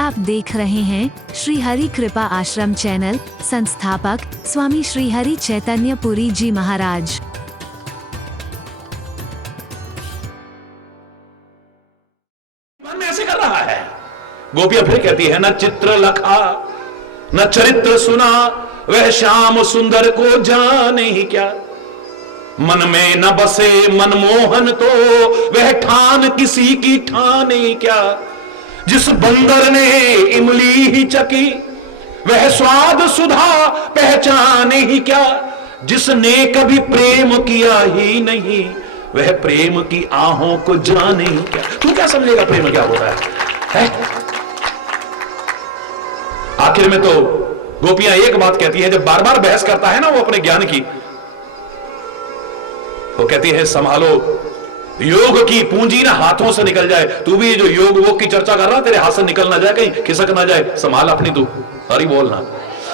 आप देख रहे हैं श्री हरि कृपा आश्रम चैनल। संस्थापक स्वामी श्री हरि चैतन्य पुरी जी महाराज। मन में ऐसे कर रहा है। गोपियां फिर कहती है, न चित्र लखा न चरित्र सुना, वह श्याम सुंदर को जाने ही क्या। मन में न बसे मनमोहन तो, वह ठान किसी की ठाने ही क्या। जिस बंदर ने इमली ही चकी, वह स्वाद सुधा पहचाने ही क्या। जिसने कभी प्रेम किया ही नहीं, वह प्रेम की आहों को जाने ही क्या। तू क्या समझेगा प्रेम क्या होता है? आखिर में तो गोपियां एक बात कहती है, जब बार बार बहस करता है ना वो अपने ज्ञान की, वो कहती है संभालो, योग की पूंजी ना हाथों से निकल जाए। तू भी जो योग वोग की चर्चा कर रहा, तेरे हाथ से निकल ना जाए, कहीं खिसक ना जाए। संभाल अपनी तू, हरी बोलना।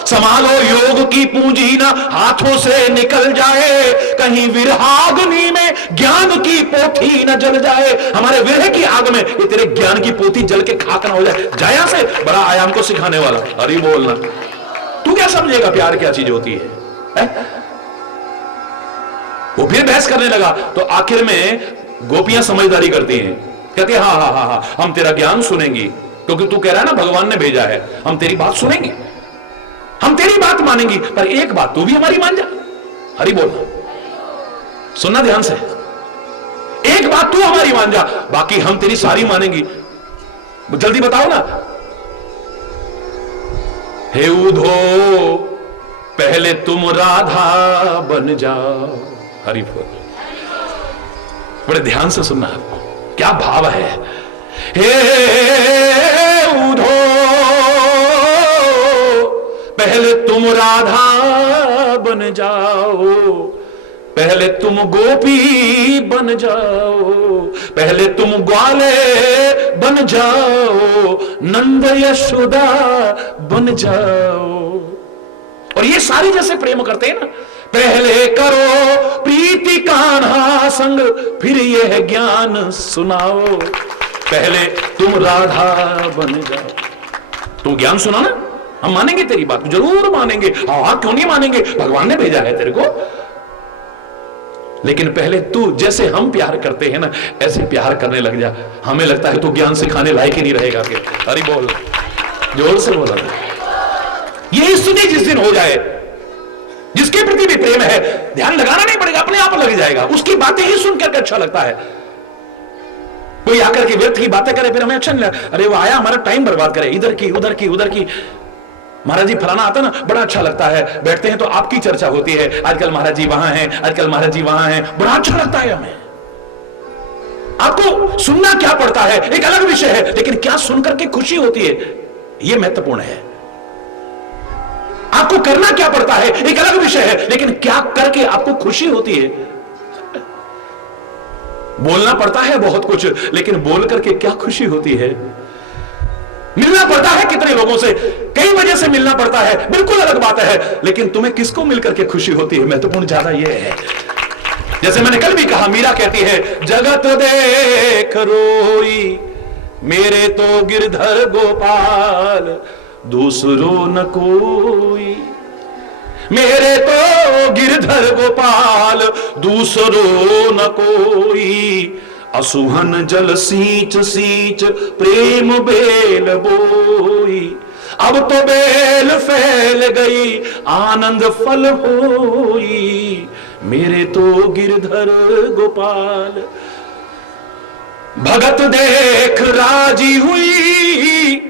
संभालो योग की पूंजी ना हाथों से निकल जाए, कहीं विरहाग्नि में ज्ञान की पोथी न जल जाए। हमारे विरह की आग में ये तेरे ज्ञान की पोथी जल के खाक ना हो जाए। जाया से बड़ा आयाम को सिखाने वाला, हरी बोलना। तू क्या समझेगा प्यार क्या चीज होती है? वो फिर बहस करने लगा। तो आखिर में गोपियां समझदारी करती हैं, कहती है हाँ हाँ हाँ हाँ, हम तेरा ज्ञान सुनेंगी, क्योंकि तू कह रहा है ना भगवान ने भेजा है। हम तेरी बात सुनेंगे, हम तेरी बात मानेंगी, पर एक बात तू भी हमारी मान जा। हरि बोल, सुनना ध्यान से। एक बात तू हमारी मान जा, बाकी हम तेरी सारी मानेंगी। जल्दी बताओ ना। हे उधो पहले तुम राधा बन जाओ। हरि बोल, बड़े ध्यान से सुनना, क्या भाव है। हे उधो पहले तुम राधा बन जाओ, पहले तुम गोपी बन जाओ, पहले तुम ग्वाले बन जाओ, नंद यशोदा बन जाओ। और ये सारी जैसे प्रेम करते हैं ना, पहले करो प्रीति कान्हा संग, फिर यह ज्ञान सुनाओ। पहले तुम राधा बन जाओ। तुम ज्ञान सुना ना, हम मानेंगे तेरी बात, जरूर मानेंगे। हाँ क्यों नहीं मानेंगे, भगवान ने भेजा है तेरे को। लेकिन पहले तू जैसे हम प्यार करते हैं ना, ऐसे प्यार करने लग जा। हमें लगता है तू ज्ञान सिखाने लायक ही नहीं रहेगा फिर। हरि बोल, जोर से बोला। ये स्थिति जिस दिन हो जाए, जिसके प्रति भी प्रेम है, ध्यान लगाना नहीं पड़ेगा, अपने आप लग जाएगा। उसकी बातें ही सुनकर अच्छा लगता है। कोई आकर के व्यर्थ की बातें करे, फिर हमें अच्छा नहीं लगता। अरे वो आया हमारा टाइम बर्बाद करे, इधर की उधर की उधर की। महाराज जी फलाना आता ना, बड़ा अच्छा लगता है। बैठते हैं तो आपकी चर्चा होती है, आजकल महाराज जी वहां हैं, आजकल महाराज जी वहां हैं, बड़ा अच्छा लगता है हमें। आपको सुनना क्या पड़ता है एक अलग विषय है, लेकिन क्या सुनकर के खुशी होती है यह महत्वपूर्ण है। आपको करना क्या पड़ता है एक अलग विषय है, लेकिन क्या करके आपको खुशी होती है। बोलना पड़ता है बहुत कुछ, लेकिन बोल करके क्या खुशी होती है। मिलना पड़ता है कितने लोगों से, कई वजह से मिलना पड़ता है, बिल्कुल अलग बात है। लेकिन तुम्हें किसको मिलकर के खुशी होती है, महत्वपूर्ण ज्यादा यह है। जैसे मैंने कल भी कहा, मीरा कहती है, जगत देख रोई मेरे तो गिरधर गोपाल, दूसरो न कोई। मेरे तो गिरधर गोपाल, दूसरो न कोई। असुहन जल सींच सींच प्रेम बेल बोई। अब तो बेल फैल गई आनंद फल होई। मेरे तो गिरधर गोपाल। भगत देख राजी हुई।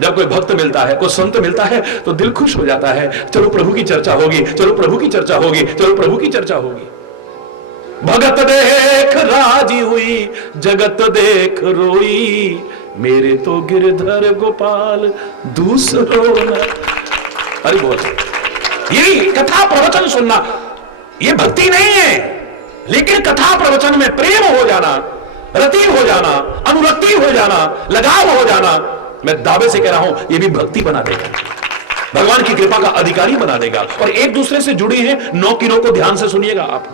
जब कोई भक्त मिलता है, कोई संत मिलता है, तो दिल खुश हो जाता है। चलो प्रभु की चर्चा होगी, चलो प्रभु की चर्चा होगी, चलो प्रभु की चर्चा होगी। भगत देख राजी हुई, जगत देख रोई। मेरे तो गिरधर गोपाल, दूसरो न। अरे बोल, यही कथा प्रवचन सुनना, ये भक्ति नहीं है। लेकिन कथा प्रवचन में प्रेम हो जाना, रति हो जाना, अनुरक्ति हो जाना, लगाव हो जाना, मैं दावे से कह रहा हूं ये भी भक्ति बना देगा, भगवान की कृपा का अधिकारी बना देगा। और एक दूसरे से जुड़ी हैं 9 की 9 को ध्यान से सुनिएगा आप।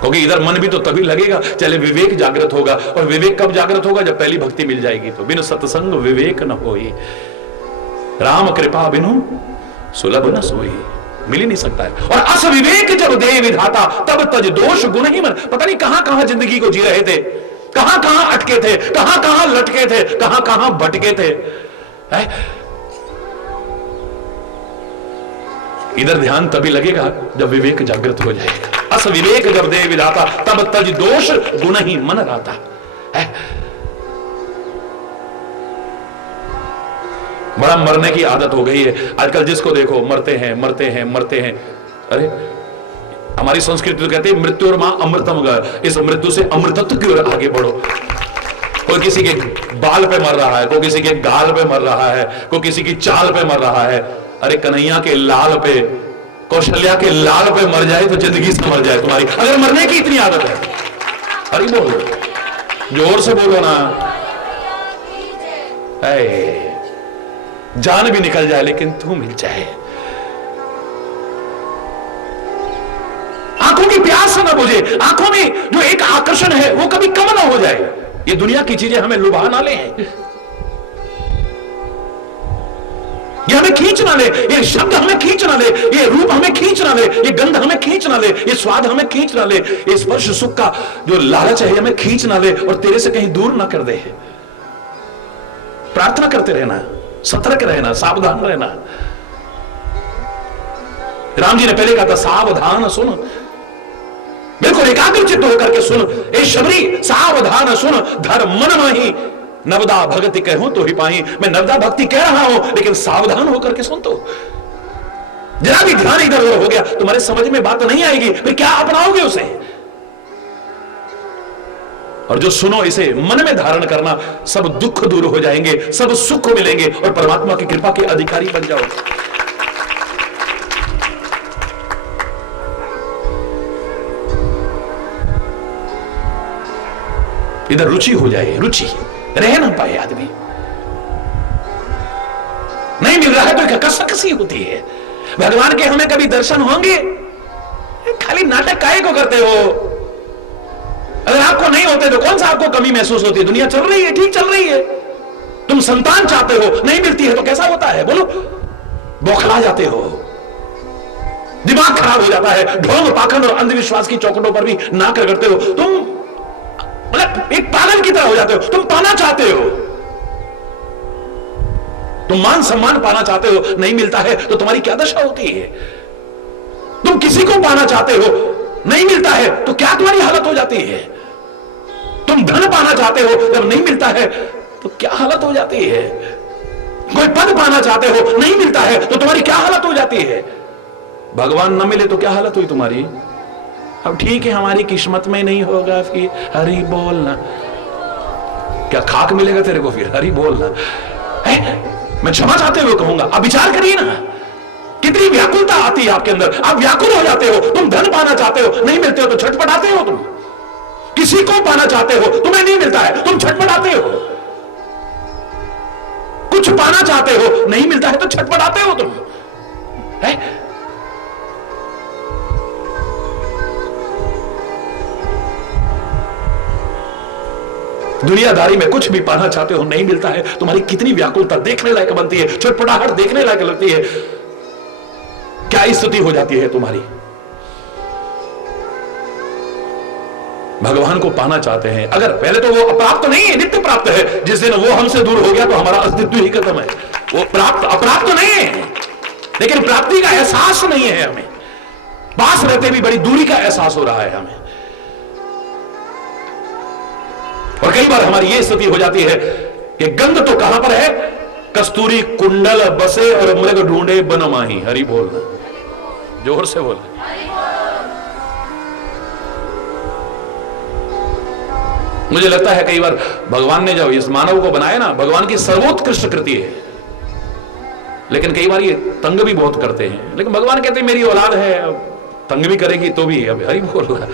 क्योंकि इधर मन भी तो तभी लगेगा चले विवेक जागृत होगा, और विवेक कब जागृत होगा? जब पहली भक्ति मिल जाएगी। तो बिनु सत्संग विवेक न होई, राम कृपा बिनु सुलभ न सोई, मिल ही नहीं सकता है। और अस विवेक जब दे विधाता तब तज दोष गुण ही मन। पता नहीं कहां कहां जिंदगी को जी रहे थे, कहां कहां अटके थे, कहां कहां लटके थे, कहां कहां भटके थे। इधर ध्यान तभी लगेगा जब विवेक जागृत हो जाएगा। अस विवेक जब दे विधाता तब तज दोष गुण ही मन रहता है। बड़ा मरने की आदत हो गई है आजकल, जिसको देखो मरते हैं मरते हैं मरते हैं। अरे हमारी संस्कृति तो कहती है मृत्यु और मां अमृतम ग, इस मृत्यु से अमृतत्व की ओर आगे बढ़ो। कोई किसी के बाल पे मर रहा है, कोई किसी के गाल पे मर रहा है, कोई किसी की चाल पे मर रहा है। अरे कन्हैया के लाल पे, कौशल्या के लाल पे मर जाए तो जिंदगी से मर जाए तुम्हारी, अगर मरने की इतनी आदत है। अरे बोलो, जोर से बोलो ना। जान भी निकल जाए लेकिन तू मिल जाए। आंखों की प्यास ना बुझे, आंखों में जो एक आकर्षण है वो कभी कम ना हो जाए। ये दुनिया की चीजें हमें लुभा ना ले, ये हमें खींच ना ले, ये शब्द हमें खींच ना ले, ये रूप हमें खींच ना ले, ये गंध हमें खींच ना ले, ये स्वाद हमें खींच ना ले, ये स्पर्श सुख का जो लालच है हमें खींच ना ले और तेरे से कहीं दूर ना कर दे। प्रार्थना करते रहना, सतर्क रहना, सावधान रहना। राम जी ने पहले कहा था सावधान सुन, बिल्कुल एकाग्र चित्त होकर के सुन। ए शबरी सावधान सुन, धर्म मन माही नवदा भक्ति कहूं तो ही पाही। मैं नवदा भक्ति कह रहा हूं लेकिन सावधान होकर के सुन। तो जरा भी ध्यान इधर उधर हो गया तुम्हारे समझ में बात नहीं आएगी, फिर क्या अपनाओगे उसे? और जो सुनो इसे मन में धारण करना, सब दुख दूर हो जाएंगे, सब सुख मिलेंगे और परमात्मा की कृपा के अधिकारी बन जाओगे। इधर रुचि हो जाए, रुचि रह ना पाए आदमी। नहीं मिल रहा है तो कसकसी होती है। भगवान के हमें कभी दर्शन होंगे? खाली नाटक काहे को करते हो? अगर आपको नहीं होते तो कौन सा आपको कमी महसूस होती है? दुनिया चल रही है, ठीक चल रही है। तुम संतान चाहते हो, नहीं मिलती है तो कैसा होता है बोलो? बौखला जाते हो, दिमाग खराब हो जाता है, ढोंग पाखंड और अंधविश्वास की चौखटों पर भी नाक रगड़ते हो। तुम मतलब एक पागल की तरह हो जाते हो। तुम पाना चाहते हो, तुम मान सम्मान पाना चाहते हो, नहीं मिलता है तो तुम्हारी क्या दशा होती है? तुम किसी को पाना चाहते हो, नहीं मिलता है तो क्या तुम्हारी हालत हो जाती है? तुम धन पाना चाहते हो, जब नहीं मिलता है तो क्या हालत हो जाती है? कोई पद पाना चाहते हो, नहीं मिलता है तो तुम्हारी क्या हालत हो जाती है? भगवान न मिले तो क्या हालत हुई तुम्हारी? अब ठीक है हमारी किस्मत में नहीं होगा, फिर हरि बोलना। क्या खाक मिलेगा तेरे को? फिर हरि बोलना। मैं क्षमा चाहते हुए कहूंगा, आप विचार करिए ना, कितनी व्याकुलता आती है आपके अंदर। आप व्याकुल हो जाते हो, तुम धन पाना चाहते हो, नहीं मिलते हो तो छटपटाते हो। तुम किसी को पाना चाहते हो, तुम्हें नहीं मिलता है, तुम छटपटाते हो। कुछ पाना चाहते हो, नहीं मिलता है तो छटपटाते हो तुम। है दुनियादारी में कुछ भी पाना चाहते हो, नहीं मिलता है, तुम्हारी कितनी व्याकुलता देखने लायक बनती है, छटपटाहट देखने लायक लगती है। क्या स्थिति हो जाती है तुम्हारी? भगवान को पाना चाहते हैं, अगर पहले तो वो अप्राप्त नहीं है, नित्य प्राप्त है। जिस दिन वो हमसे दूर हो गया तो हमारा अस्तित्व ही खत्म है। वो प्राप्त अप्राप्त नहीं है, लेकिन प्राप्ति का एहसास नहीं है हमें। पास रहते भी बड़ी दूरी का एहसास हो रहा है हमें। और कई बार हमारी यह स्थिति हो जाती है कि गंध तो कहां पर है? कस्तूरी कुंडल बसे और मृग ढूंढे बन माही। हरि बोलना, जोर से बोल। मुझे लगता है कई बार भगवान ने जब इस मानव को बनाया ना, भगवान की सर्वोत्कृष्ट कृति है, लेकिन कई बार ये तंग भी बहुत करते हैं। लेकिन भगवान कहते हैं मेरी औलाद है, तंग भी करेगी तो भी। अब हरि बोल रहा,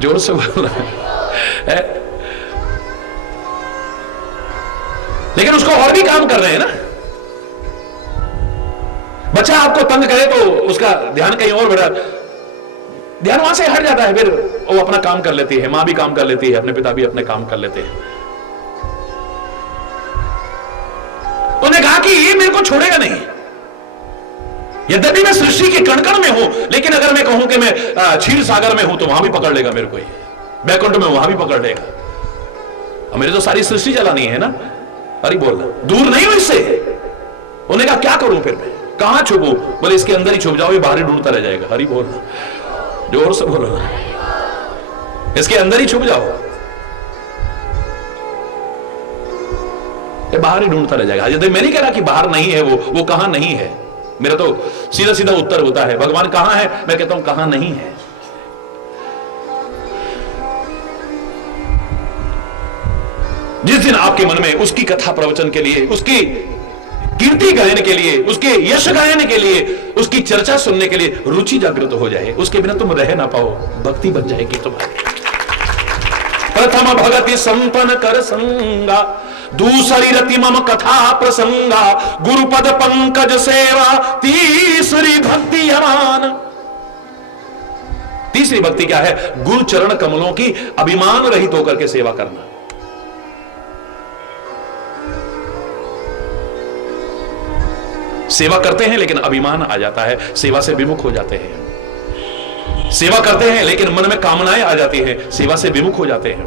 जोर से बोल रहा है। लेकिन उसको और भी काम कर रहे हैं ना। बच्चा आपको तंग करे तो उसका ध्यान कहीं और बढ़ा। ध्यान वहां से हट जाता है, फिर वो अपना काम कर लेती है, मां भी काम कर लेती है, अपने पिता भी अपने काम कर लेते हैं। उन्होंने कहा कि ये मेरे को छोड़ेगा नहीं, यद्यपि मैं सृष्टि के कण-कण में हूं, लेकिन अगर मैं कहूं कि मैं क्षीर सागर में हूं तो वहां भी पकड़ लेगा मेरे को, बैकुंठ में वहां भी पकड़ लेगा। और मेरे तो सारी सृष्टि चलानी है ना, अरे बोलना दूर नहीं हूं इससे। उन्होंने कहा क्या करूं फिर मैं, कहां छुपूं? बोले इसके अंदर ही छुप जाओ, ये बाहर ही ढूंढता रह जाएगा। हरी बोलना, जोर से बोलो ना, इसके अंदर ही छुप जाओ, ये बाहर ही ढूंढता रह जाएगा। यदि मैं नहीं कह रहा कि बाहर नहीं है, वो कहां नहीं है, मेरा तो सीधा सीधा उत्तर होता है, भगवान कहां है, मैं कहता हूं कहां नहीं है। जिस दिन आपके मन में उसकी कथा प्रवचन के लिए, उसकी कीर्ति गायन के लिए, उसके यश गायन के लिए, उसकी चर्चा सुनने के लिए रुचि जागृत हो जाए, उसके बिना तुम रह ना पाओ, भक्ति बन जाएगी तुम्हारी। प्रथम भगति संपन कर संगा, दूसरी रति मम कथा प्रसंगा, गुरुपद पंकज सेवा, तीसरी भक्ति अमान। तीसरी भक्ति क्या है? गुरु चरण कमलों की अभिमान रहित होकर के सेवा करना। सेवा करते हैं लेकिन अभिमान आ जाता है, सेवा से विमुख हो जाते हैं। सेवा करते हैं लेकिन मन में कामनाएं आ जाती हैं, सेवा से विमुख हो जाते हैं।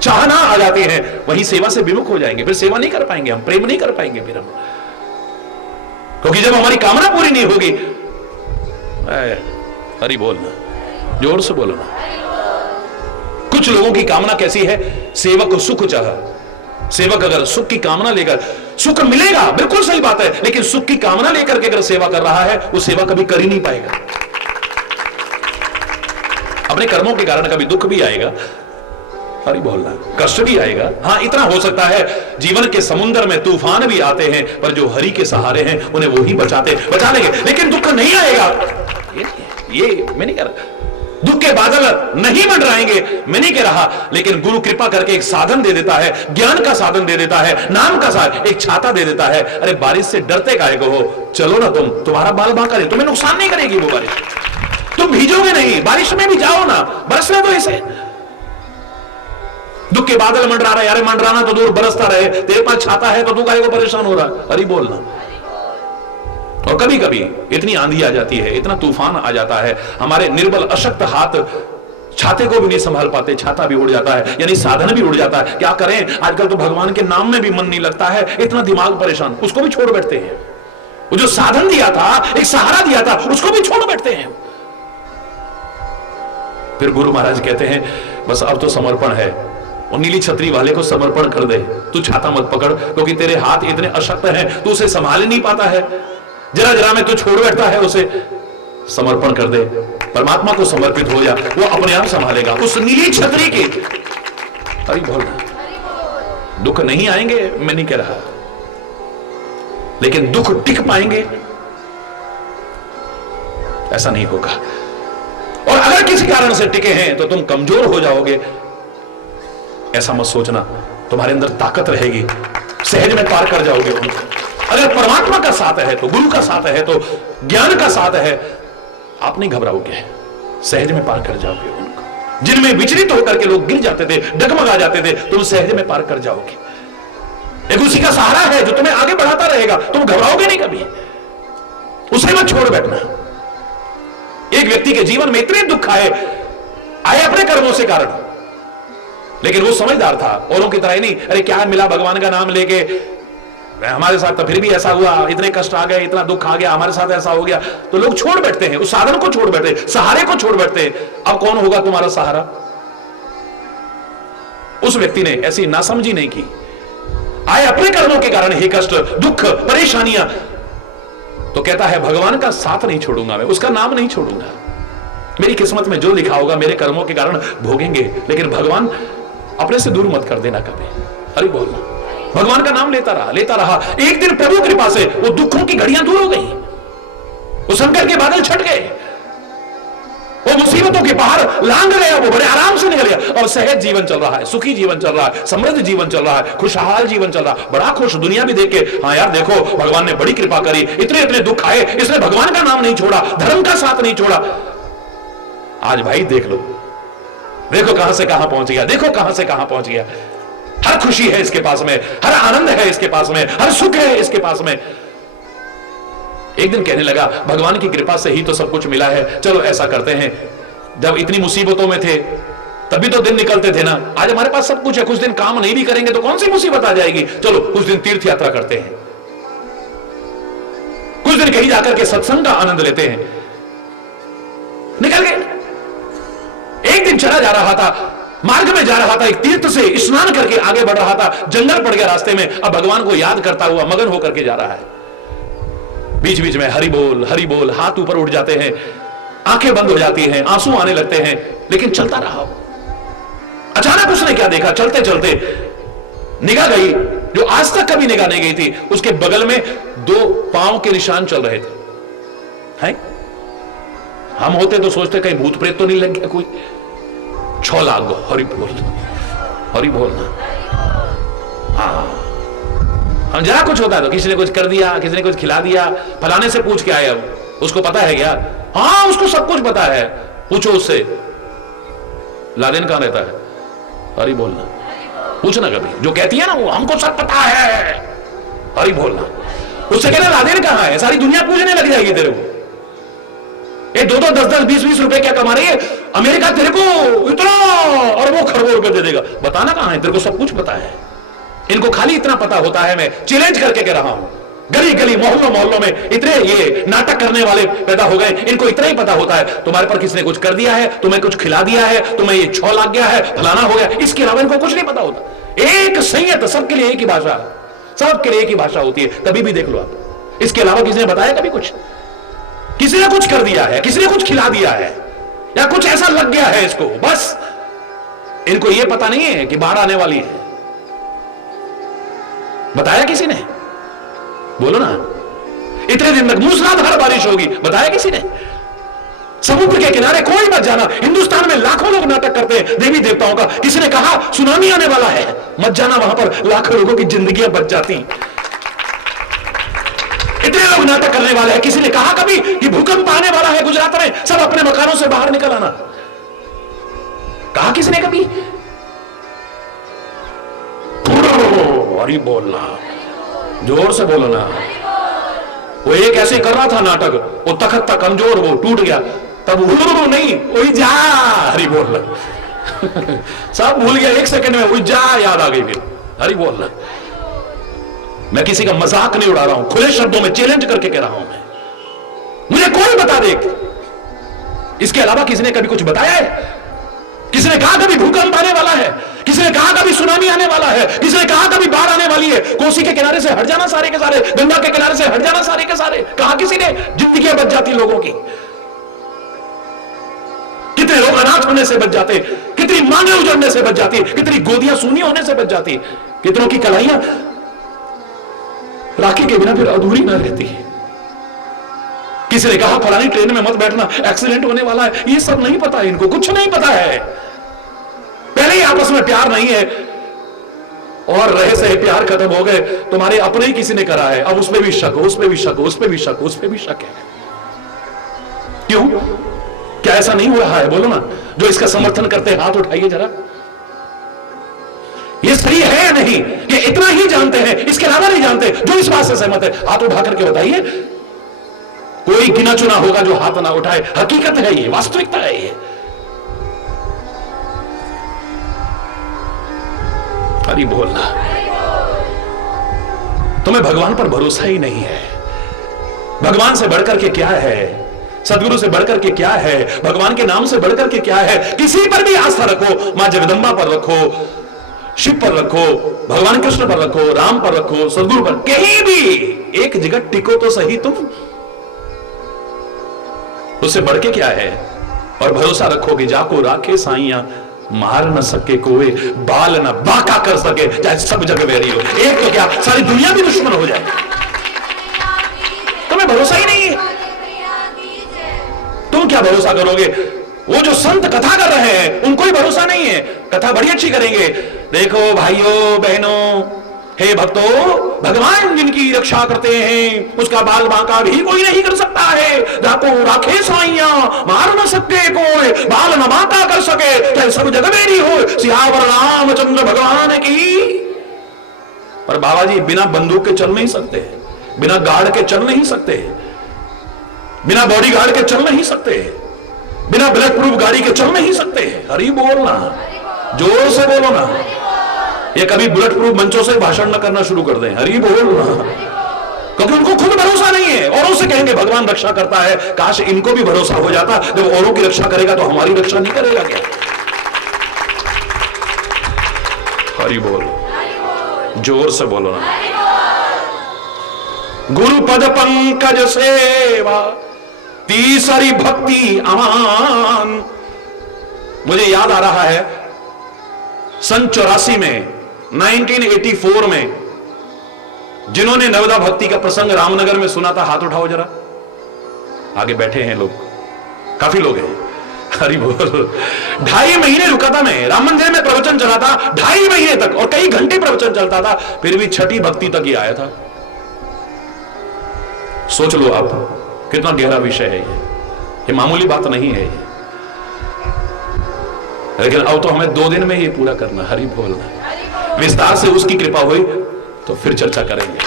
चाहना आ जाती है, वही सेवा से विमुख हो जाएंगे, फिर सेवा नहीं कर पाएंगे, हम प्रेम नहीं कर पाएंगे फिर हम, क्योंकि जब हमारी कामना पूरी नहीं होगी। हरि बोलना, जोर से बोलना। कुछ लोगों की कामना कैसी है? सेवक सुख चाह, सेवक अगर सुख की कामना लेकर, सुख मिलेगा बिल्कुल सही बात है, लेकिन सुख की कामना लेकर के अगर सेवा कर रहा है, वो सेवा कभी कर ही नहीं पाएगा। अपने कर्मों के कारण कभी दुख भी आएगा, हरि बोलना, कष्ट भी आएगा। हाँ, इतना हो सकता है जीवन के समुद्र में तूफान भी आते हैं, पर जो हरि के सहारे हैं उन्हें वो ही बचा लेंगे, लेकिन दुख नहीं आएगा। ये मैं नहीं कह रहा, दुख के बादल नहीं मंडराएंगे, मैं नहीं कह रहा, लेकिन गुरु कृपा करके एक साधन दे देता है, ज्ञान का साधन दे देता है, नाम का साधन, एक छाता दे देता है। अरे बारिश से डरते काहे को हो, चलो ना तुम, तुम्हारा बाल बांका है, तुम्हें नुकसान नहीं करेगी वो बारिश, तुम भीजोगे नहीं, बारिश में भी जाओ ना, बरसने दो इसे। दुख के बादल मंडरा रहे, अरे मंडराना तो दूर, बरसता रहे, तेरे पास छाता है तो तू काहे को परेशान हो रहा? हरि बोलना। और कभी कभी इतनी आंधी आ जाती है, इतना तूफान आ जाता है, हमारे निर्बल अशक्त हाथ छाते को भी नहीं संभाल पाते, छाता भी उड़ जाता है, यानी साधन भी उड़ जाता है। क्या करें, आजकल तो भगवान के नाम में भी मन नहीं लगता है, इतना दिमाग परेशान, उसको भी छोड़ बैठते हैं। वो जो साधन दिया था, एक सहारा दिया था, उसको भी छोड़ बैठते हैं। फिर गुरु महाराज कहते हैं बस अब तो समर्पण है, और नीली छतरी वाले को समर्पण कर दे, तू छाता मत पकड़, क्योंकि तेरे हाथ इतने अशक्त हैं, तू उसे संभाल नहीं पाता है, जरा जरा में तू छोड़ बैठता है उसे, समर्पण कर दे, परमात्मा को समर्पित हो जा, वो अपने आप संभालेगा उस नीली छतरी की। हरि बोल। दुख नहीं आएंगे मैं नहीं कह रहा, लेकिन दुख टिक पाएंगे ऐसा नहीं होगा। और अगर किसी कारण से टिके हैं तो तुम कमजोर हो जाओगे, ऐसा मत सोचना, तुम्हारे अंदर ताकत रहेगी, सहज में पार कर जाओगे उनको। अगर परमात्मा का साथ है तो, गुरु का साथ है तो, ज्ञान का साथ है, आप नहीं घबराओगे, सहज में पार कर जाओगे उनको। जिनमें विचलित होकर के लोग गिर जाते थे, डगमगा जाते थे, तुम सहज में पार कर जाओगे। एक उसी का सहारा है जो तुम्हें आगे बढ़ाता रहेगा, तुम घबराओगे नहीं कभी, उसे मत छोड़ बैठना। एक व्यक्ति के जीवन में इतने दुख आए अपने कर्मों से कारण, लेकिन वो समझदार था, औरों की तरह नहीं, अरे क्या मिला भगवान का नाम लेके, हमारे साथ तो फिर भी ऐसा हुआ, इतने कष्ट आ गए, इतना दुख आ गया, हमारे साथ ऐसा हो गया, तो लोग छोड़ बैठते हैं, उस साधन को छोड़ बैठते, सहारे को छोड़ बैठते हैं। अब कौन होगा तुम्हारा सहारा? उस व्यक्ति ने ऐसी नासमझी नहीं की, आए अपने कर्मों के कारण ही कष्ट, दुख, परेशानियां, तो कहता है भगवान का साथ नहीं छोड़ूंगा, मैं उसका नाम नहीं छोड़ूंगा, मेरी किस्मत में जो लिखा होगा मेरे कर्मों के कारण भोगेंगे, लेकिन भगवान अपने से दूर मत कर देना कभी। अरे बोलना, भगवान का नाम लेता रहा। एक दिन प्रभु कृपा से वो दुखों की घड़ियां दूर हो गई, वो संकट के बादल छट गए, वो मुसीबत मुसीबतों के पहाड़ लांग गया, वो बड़े आराम से निकल गया और सहज जीवन चल रहा है, सुखी जीवन चल रहा है, समृद्ध जीवन चल रहा है, खुशहाल जीवन चल रहा है, बड़ा खुश। दुनिया भी देख के हाँ यार देखो भगवान ने बड़ी कृपा करी, इतने इतने दुख आए, इसने भगवान का नाम नहीं छोड़ा, धर्म का साथ नहीं छोड़ा। आज भाई देख लो, देखो कहां से कहां पहुंच गया, देखो कहां से कहां पहुंच गया। हर खुशी है इसके पास में, हर आनंद है इसके पास में, हर सुख है इसके पास में। एक दिन कहने लगा भगवान की कृपा से ही तो सब कुछ मिला है, चलो ऐसा करते हैं, जब इतनी मुसीबतों में थे तभी तो दिन निकलते थे ना, आज हमारे पास सब कुछ है, कुछ दिन काम नहीं भी करेंगे तो कौन सी मुसीबत आ जाएगी, चलो कुछ दिन तीर्थ यात्रा करते हैं, कुछ दिन कहीं जाकर के सत्संग का आनंद लेते हैं। निकल गए। एक दिन चला जा रहा था, मार्ग में जा रहा था, एक तीर्थ से स्नान करके आगे बढ़ रहा था, जंगल पड़ गया रास्ते में, अब भगवान को याद करता हुआ मगन होकर के जा रहा है। बीच बीच में हरि बोल, हाथ ऊपर उठ जाते हैं, आंखें बंद हो जाती हैं, आंसू आने लगते हैं, लेकिन चलता रहा। अचानक उसने क्या देखा, चलते चलते निगाह गई जो आज तक कभी निगाह नहीं गई थी, उसके बगल में 2 पांव के निशान चल रहे थे। हैं? हम होते तो सोचते कहीं भूत प्रेत तो नहीं लग गया कोई। छोला गो हरि बोल ना। हाँ, हम जरा कुछ होता है तो किसी ने कुछ कर दिया, किसी ने कुछ खिला दिया, फलाने से पूछ के आए, अब उसको पता है क्या? हाँ उसको सब कुछ पता है, पूछो उससे लादेन कहां रहता है, हरि बोलना, पूछना कभी, जो कहती है ना वो हमको सब पता है, हरि बोलना, उससे कहना लादेन कहां है, सारी दुनिया पूछने लग जाएगी तेरे को। ये 2-2, 10-10, 20-20 रुपए क्या कमा रही है, अमेरिका तेरे को इतना और वो खरबों रुपए दे देगा, बताना कहां है, तेरे को सब कुछ पता है। इनको खाली इतना पता होता है, मैं चैलेंज करके कह रहा हूं, गली गली मोहल्लों में इतने ये नाटक करने वाले पैदा हो गए, इनको इतना ही पता होता है तुम्हारे पर किसने कुछ कर दिया है, तुम्हें कुछ खिला दिया है, तुम्हें ये छौ लग गया है, फलाना हो गया, इसके अलावा इनको कुछ नहीं पता होता। एक संयत, सबके लिए एक ही भाषा, सबके लिए एक ही भाषा होती है, कभी भी देख लो आप, इसके अलावा किसी ने बताया कभी कुछ? किसी ने कुछ कर दिया है, किसी ने कुछ खिला दिया है, या कुछ ऐसा लग गया है इसको, बस इनको यह पता नहीं है कि बाढ़ आने वाली है। बताया किसी ने? बोलो ना। इतने दिन तक मूसलाधार बारिश होगी, बताया किसी ने? समुद्र के किनारे कोई मत जाना, हिंदुस्तान में लाखों लोग नाटक करते हैं देवी देवताओं का, किसी ने कहा सुनामी आने वाला है, मत जाना वहां पर, लाखों लोगों की जिंदगियां बच जाती। इतने लोग नाटक करने वाले हैं, किसी ने कहा कभी कि भूकंप आने वाला है गुजरात में, सब अपने मकानों से बाहर निकल आना, कहा किसी ने कभी? हरि बोलना, जोर से बोलो ना। वो एक ऐसे कर रहा था नाटक, वो तखत था कमजोर, वो टूट गया, तब नहीं वही जा हरि बोलना सब भूल गया, 1 सेकंड में वही जा याद आ गई, फिर हरि बोलना। मैं किसी का मजाक नहीं उड़ा रहा हूं, खुले शब्दों में चैलेंज करके कह रहा हूं मैं, मुझे कोई बता दे, इसके अलावा किसी ने कभी कुछ बताया है? किसी ने कहा कभी भूकंप आने वाला है? किसी ने कहा कभी सुनामी आने वाला है? किसी ने कहा कभी बाढ़ आने वाली है? कोसी के किनारे से हट जाना सारे के सारे, गंगा के किनारे से हट जाना सारे के सारे, कहा किसी ने? जिंदगियां बच जाती लोगों की, कितने लोग अनाथ होने से बच जाते, कितनी मांगे उजड़ने से बच जाती, कितनी गोदियां सूनी होने से बच जाती, कितनों की कलाइयां राखी के बिना फिर अधूरी न रहती है। किसी ने कहा फलानी ट्रेन में मत बैठना, एक्सीडेंट होने वाला है, ये सब नहीं पता है इनको, कुछ नहीं पता है। पहले ही आपस में प्यार नहीं है और रहे से प्यार खत्म हो गए, तुम्हारे अपने ही किसी ने करा है, अब उसमें भी शक, उसमें भी शक, उसमें भी शक, उसमें भी शक है। क्यों? क्या ऐसा नहीं हो रहा है? बोलो ना, जो इसका समर्थन करते हाथ उठाइए जरा। ये सही है या नहीं? ये इतना ही जानते हैं, इसके अलावा नहीं जानते। जो इस बात से सहमत है हाथ उठा करके बताइए। कोई गिना चुना होगा जो हाथ ना उठाए। हकीकत है ये, वास्तविकता है ये। हरि बोलना। तुम्हें भगवान पर भरोसा ही नहीं है। भगवान से बढ़कर के क्या है? सदगुरु से बढ़कर के क्या है? भगवान के नाम से बढ़कर के क्या है? किसी पर भी आस्था रखो, मां जगदंबा पर रखो, शिव पर रखो, भगवान कृष्ण पर रखो, राम पर रखो, सदगुरु पर, कहीं भी एक जगह टिको तो सही तुम। उससे बढ़ के क्या है? और भरोसा रखो कि जाको राखे साइया, मार न सके कोई, बाल न बाका कर सके, चाहे सब जगह बैरी हो। एक तो क्या, सारी दुनिया भी दुश्मन हो जाए। तुम्हें भरोसा ही नहीं है, तुम क्या भरोसा करोगे? वो जो संत कथा कर रहे हैं उनको ही भरोसा नहीं है, कथा बड़ी अच्छी करेंगे। देखो भाइयों बहनों, हे भक्तों, भगवान जिनकी रक्षा करते हैं उसका बाल बांका भी कोई नहीं कर सकता है। राखो राखे साइया मार न सके कोई, बाल न बांका कर सके चाहे सब जग मेरी हो, सियावर रामचंद्र भगवान की। पर बाबा जी बिना बंदूक के चल नहीं सकते, बिना गार्ड के चल नहीं सकते, बिना बॉडी गार्ड के चल नहीं सकते, बिना बुलेट प्रूफ गाड़ी के चल नहीं सकते। हरी बोलना, जोर से बोलो ना। ये कभी बुलेट प्रूफ मंचों से भाषण न करना शुरू कर दें, हरी बोलना, क्योंकि उनको खुद भरोसा नहीं है। औरों से कहेंगे भगवान रक्षा करता है, काश इनको भी भरोसा हो जाता, जब औरों की रक्षा करेगा तो हमारी रक्षा नहीं करेगा क्या? हरी बोल, जोर से बोलो ना। गुरु पद पंकज सेवा तीसरी भक्ति अमान। मुझे याद आ रहा है सन 84 में 1984 में जिन्होंने नवदा भक्ति का प्रसंग रामनगर में सुना था, हाथ उठाओ जरा। आगे बैठे हैं लोग, काफी लोग हैं। हरि बोल। 2.5 महीने रुका था मैं, राम मंदिर में प्रवचन चला था 2.5 महीने तक, और कई घंटे प्रवचन चलता था, फिर भी छठी भक्ति तक ही आया था। सोच लो आप कितना गहरा विषय है ये मामूली बात नहीं है ये। लेकिन अब तो हमें 2 दिन में ये पूरा करना। हरि बोलना, विस्तार से उसकी कृपा हुई तो फिर चर्चा करेंगे।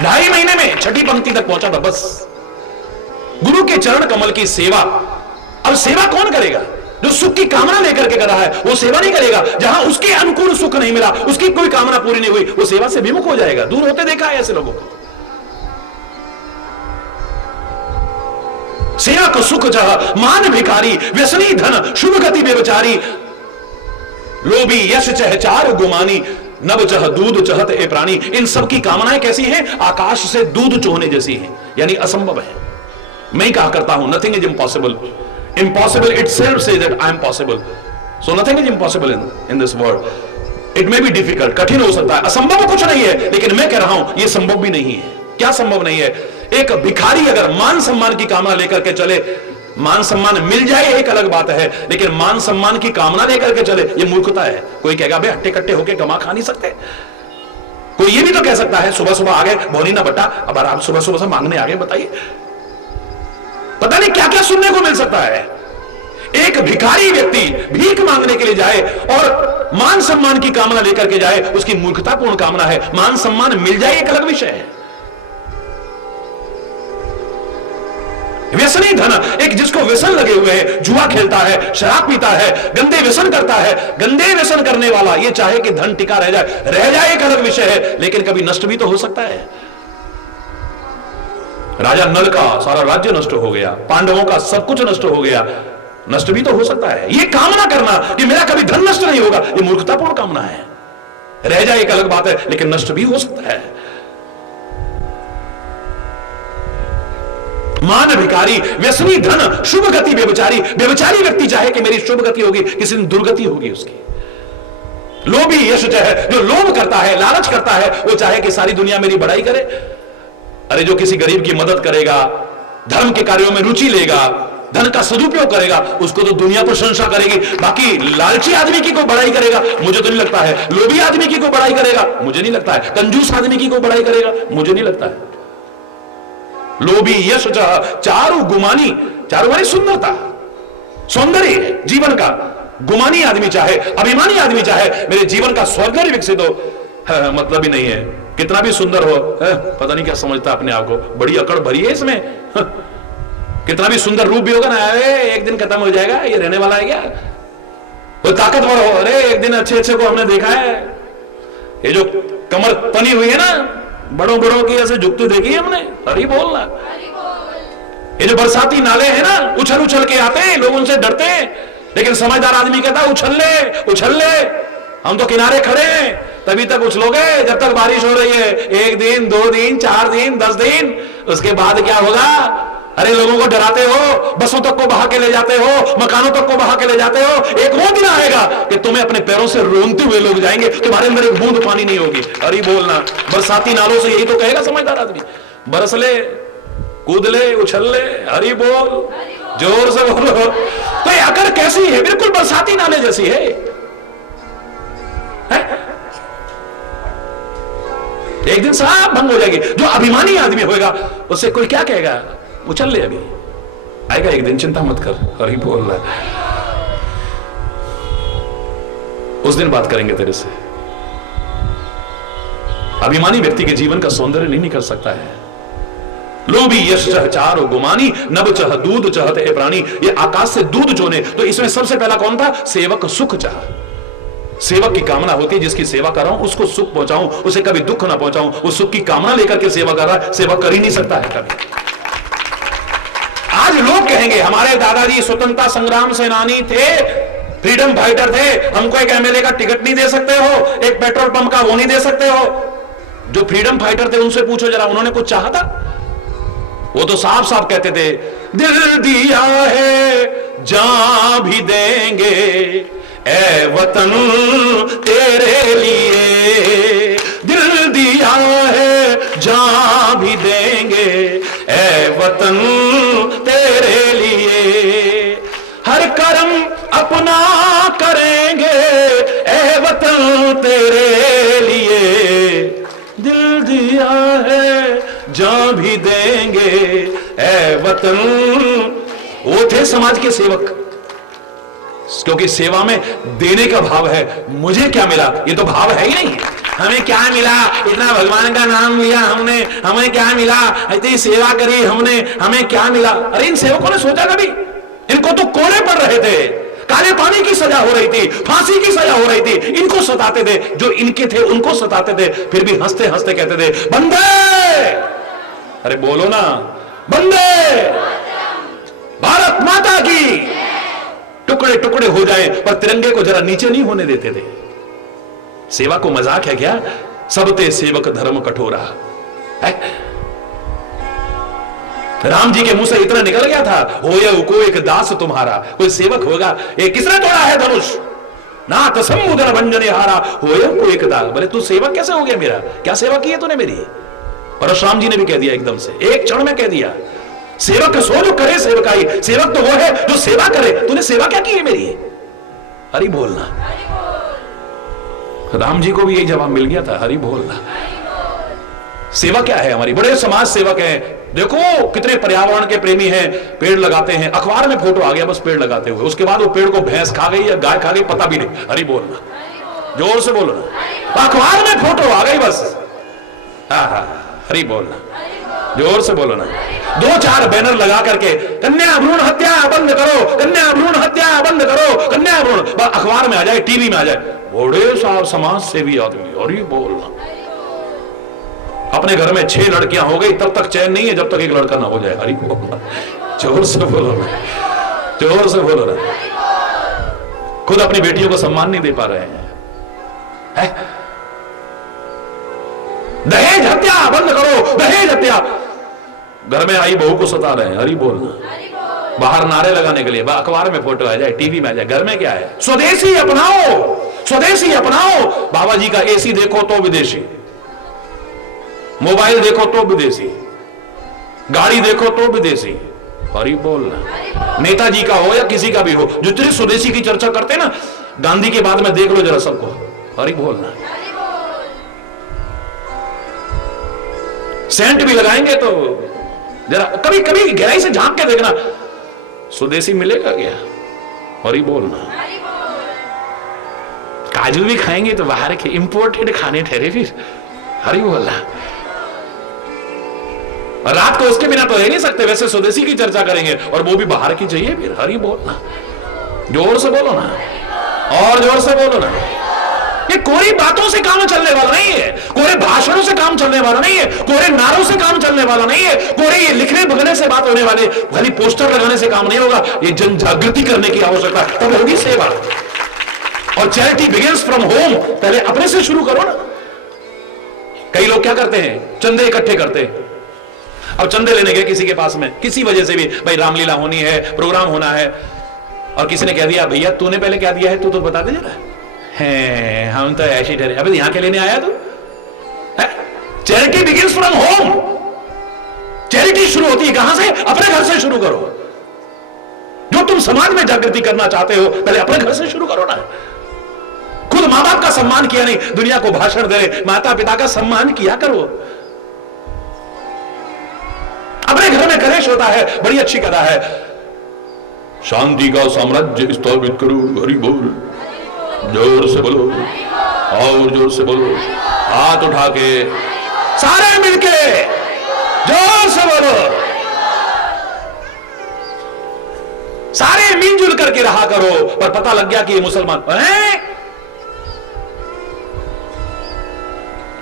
2.5 महीने में छठी पंक्ति तक पहुंचा था बस। गुरु के चरण कमल की सेवा। अब सेवा कौन करेगा? जो सुख की कामना लेकर के कर रहा है वो सेवा नहीं करेगा। जहां उसके अनुकूल सुख नहीं मिला, उसकी कोई कामना पूरी नहीं हुई, वो सेवा से विमुख हो जाएगा। दूर होते देखा है ऐसे लोगों को। सेवा को सुख चाह मान भिखारी, व्यसनी धन शुभ गति बेविचारी, लोभी यश चह चार गुमानी, नभ चह दूध चहत ए प्राणी। इन सब की कामनाएं कैसी हैं? आकाश से दूध चोहने जैसी हैं, यानी असंभव है। मैं ही कहा करता हूं nothing is impossible, impossible itself says that I am possible. So nothing is impossible in this world. It may be difficult, कठिन हो सकता है, असंभव कुछ नहीं है, लेकिन मैं कह रहा हूं यह संभव भी नहीं है। क्या संभव नहीं है? एक भिखारी अगर मान सम्मान की कामना लेकर के चले, मान सम्मान मिल जाए एक अलग बात है, लेकिन मान सम्मान की कामना लेकर के चले ये मूर्खता है। कोई कहेगा बे हट्टे कट्टे होके कमा खा नहीं सकते। कोई ये भी तो कह सकता है सुबह सुबह आ गए भोनी ना बट्टा, अब आप सुबह सुबह से मांगने आ गए, बताइए। पता नहीं क्या क्या सुनने को मिल सकता है। एक भिखारी व्यक्ति भीख मांगने के लिए जाए और मान सम्मान की कामना लेकर के जाए, उसकी मूर्खतापूर्ण कामना है। मान सम्मान मिल जाए एक अलग विषय है। व्यसनी धन, एक जिसको व्यसन लगे हुए हैं, जुआ खेलता है, शराब पीता है, गंदे व्यसन करता है, गंदे व्यसन करने वाला ये चाहे कि धन टिका रह जाए एक अलग विषय है, लेकिन कभी नष्ट भी तो हो सकता है। राजा नल का सारा राज्य नष्ट हो गया, पांडवों का सब कुछ नष्ट हो गया, नष्ट भी तो हो सकता है। ये कामना करना कि मेरा कभी धन नष्ट नहीं होगा, ये मूर्खतापूर्ण कामना है। रह जाए एक अलग बात है, लेकिन नष्ट भी हो सकता है। मान भिखारी, व्यसनी धन शुभ गति बेविचारी। बेविचारी व्यक्ति चाहे कि मेरी शुभ गति होगी, किसी दिन दुर्गति होगी उसकी। लोभी यश चाहे, जो लोभ करता है, लालच करता है, वो चाहे कि सारी दुनिया मेरी बड़ाई करे। अरे जो किसी गरीब की मदद करेगा, धर्म के कार्यों में रुचि लेगा, धन का सदुपयोग करेगा, उसको तो दुनिया प्रशंसा करेगी। बाकी लालची आदमी की कोई बड़ाई करेगा मुझे तो नहीं लगता है। लोभी आदमी की कोई बड़ाई करेगा मुझे नहीं लगता है। कंजूस आदमी की कोई बड़ाई करेगा मुझे नहीं लगता है। लोभी यश चारु गुमानी, चारु मानी सुंदरता, सौंदर्य जीवन का। गुमानी आदमी चाहे, अभिमानी आदमी चाहे मेरे जीवन का सौंदर्य विकसित हो, मतलब ही नहीं है कितना भी सुंदर हो, पता नहीं क्या समझता अपने आप को, बड़ी अकड़ भरी है इसमें। कितना भी सुंदर रूप भी होगा ना, अरे एक दिन खत्म हो जाएगा, ये रहने वाला है क्या? वो ताकतवर हो, अरे एक दिन अच्छे अच्छे को हमने देखा है, ये जो कमर तनी हुई है ना, बड़ों बड़ों की ऐसे झुकती देखी है हमने। हरी बोलना। ये जो बरसाती नाले हैं ना, उछल उछल के आते हैं, लोग उनसे डरते हैं, लेकिन समझदार आदमी कहता है उछल ले उछल ले, हम तो किनारे खड़े हैं, तभी तक उछलोगे जब तक बारिश हो रही है। 1 दिन 2 दिन 4 दिन 10 दिन, उसके बाद क्या होगा? अरे लोगों को डराते हो, बसों तक को बहा के ले जाते हो, मकानों तक को बहा के ले जाते हो। एक वो दिन आएगा कि तुम्हें अपने पैरों से रोनते हुए लोग जाएंगे, तुम्हारे अंदर एक बूंद पानी नहीं होगी। हरी बोलना। बरसाती नालों से यही तो कहेगा समझदार आदमी, बरस ले, कूद ले, उछल ले, हरी बोल। जोर से बोलो। तो ये अकड़ कैसी है? बिल्कुल बरसाती नाले जैसी है, है? एक दिन सब भंग हो जाएगी। जो अभिमानी आदमी होगा उससे कोई क्या कहेगा? उछल ले, अभी आएगा एक दिन, चिंता मत कर। और ही बोल रहा है, उस दिन बात करेंगे तेरे से। अभिमानी व्यक्ति के जीवन का सौंदर्य नहीं निकल सकता है। लोभी यश चह चारो गुमानी, नभ चह दूध चहते ए प्राणी। ये आकाश से दूध चोने, तो इसमें सबसे पहला कौन था? सेवक सुख चाह। सेवक की कामना होती है जिसकी सेवा कर रहा हूं उसको सुख पहुंचाऊं, उसे कभी दुख ना पहुंचाऊं। वो सुख की कामना लेकर के सेवा कर रहा है, सेवा कर ही नहीं सकता है कभी। आज लोग कहेंगे हमारे दादाजी स्वतंत्रता संग्राम सेनानी थे, फ्रीडम फाइटर थे, हमको एक एमएलए का टिकट नहीं दे सकते हो, एक पेट्रोल पंप का वो नहीं दे सकते हो। जो फ्रीडम फाइटर थे उनसे पूछो जरा, उन्होंने कुछ चाहा था? वो तो साफ साफ कहते थे, दिल दिया है जान भी देंगे ए वतन तेरे लिए, दिल दिया है जान भी देंगे ए वतन तेरे लिए, हर कर्म अपना करेंगे ए वतन तेरे लिए, दिल दिया है जान भी देंगे ए वतन। वो थे समाज के सेवक, क्योंकि सेवा में देने का भाव है। मुझे क्या मिला ये तो भाव है ही नहीं। हमें क्या मिला, इतना भगवान का नाम लिया हमने, हमें क्या मिला, इतनी सेवा करी हमने, हमें क्या मिला? अरे इन सेवकों ने सोचा कभी? इनको तो कोड़े पड़ रहे थे, काले पानी की सजा हो रही थी, फांसी की सजा हो रही थी, इनको सताते थे, जो इनके थे उनको सताते थे, फिर भी हंसते हंसते कहते थे बंदे। अरे बोलो ना, बंदे भारत माता की। टुकड़े टुकड़े हो जाए पर तिरंगे को जरा नीचे नहीं होने देते थे। सेवा को मजाक है क्या? सबते सेवक धर्म कठोरा है? राम जी के मुंह से इतना निकल गया था, होय को एक दास तुम्हारा। कोई सेवक होगा, ये किसने तोड़ा है धनुष? ना तसमुदर भंजन हारा, होय को एक दास। बोले तू सेवक कैसे हो गया मेरा? क्या सेवा की है तूने मेरी? परशुराम जी ने भी कह दिया, एकदम से एक क्षण में कह दिया, सेवक सो जो करे सेवकाई। सेवक तो वो है जो सेवा करे। तूने सेवा क्या की है मेरी? हरि बोलना। राम जी को भी यही जवाब मिल गया था, हरि बोलना। सेवा क्या है हमारी? बड़े समाज सेवक हैं, देखो कितने पर्यावरण के प्रेमी हैं, पेड़ लगाते हैं। अखबार में फोटो आ गया बस पेड़ लगाते हुए, उसके बाद वो पेड़ को भैंस खा गई या गाय खा गई पता भी नहीं। हरि बोलना, जोर से बोलो ना। अखबार में फोटो आ गई बस, हाँ हाँ हरि बोलना, जोर से बोलो ना। 2-4 बैनर लगा करके कन्या भ्रूण हत्या बंद करो, कन्या भ्रूण हत्या बंद करो, कन्या भ्रूण, अखबार में आ जाए, टीवी में आ जाए। बड़े साहब समाज सेवी आदमी, और ही बोलना। अपने घर में 6 लड़कियां हो गई तब तक चैन नहीं है जब तक एक लड़का ना हो जाए। हरि बोलना, जोर से बोलो ना, जोर से बोलो ना। खुद अपनी बेटियों को सम्मान नहीं दे पा रहे हैं, है? दहेज हत्या बंद करो, दहेज हत्या। घर में आई बहू को सता रहे हैं, हरि बोलना। बाहर नारे लगाने के लिए अखबार में फोटो आ जाए, टीवी में आ जाए। घर में क्या है? स्वदेशी अपनाओ, स्वदेशी अपनाओ। बाबा जी का एसी देखो तो विदेशी, मोबाइल देखो तो विदेशी, गाड़ी देखो तो विदेशी। हरि बोलना। नेताजी का हो या किसी का भी हो, जितने स्वदेशी की चर्चा करते हैं ना, गांधी के बाद में देख लो जरा सबको। हरि बोलना। सेंट भी लगाएंगे तो जरा कभी कभी गहराई से झांक के देखना, स्वदेशी मिलेगा क्या? हरि बोलना। काजू भी खाएंगे तो बाहर के इंपोर्टेड खाने ठहरे फिर। हरि बोलना। और रात को उसके बिना तो रह नहीं सकते, वैसे स्वदेशी की चर्चा करेंगे और वो भी बाहर की चाहिए फिर। हरि बोलना, जोर से बोलो ना, और जोर से बोलो ना। ये कोरी बातों से काम चलने वाला नहीं है, कोरे भाषणों से काम चलने वाला नहीं है, कोरे नारों से काम चलने वाला नहीं है, कोरे ये लिखने भगने से बात होने वाले, खाली पोस्टर लगाने से काम नहीं होगा। ये जन जागृति करने की आवश्यकता, तब होगी सेवा। और चैरिटी बिगिंस फ्रॉम होम। पहले अपने से शुरू करो ना। कई लोग क्या करते हैं, चंदे इकट्ठे करते हैं। अब चंदे लेने गए किसी के पास में, किसी वजह से भी, भाई रामलीला होनी है, प्रोग्राम होना है, और किसी ने कह दिया भैया तूने पहले क्या दिया है, तू तो बता दे जरा। है हम तो ऐसे ठहरे। अबे यहां के लेने आया तू? Charity begins from home. Charity शुरू होती है कहां से? अपने घर से शुरू करो। जो तुम समाज में जागृति करना चाहते हो पहले अपने घर से शुरू करो ना। खुद मां बाप का सम्मान किया नहीं, दुनिया को भाषण दे रहे, माता पिता का सम्मान किया करो। अपने घर में गणेश होता है, बड़ी अच्छी कथा है, शांति का साम्राज्य स्थापित करो, हरि बोल, जोर से बोलो और जोर से बोलो, हाथ उठा के सारे मिलके जोर से बोलो, सारे मिलजुल करके रहा करो। पर पता लग गया कि ये मुसलमान हैं?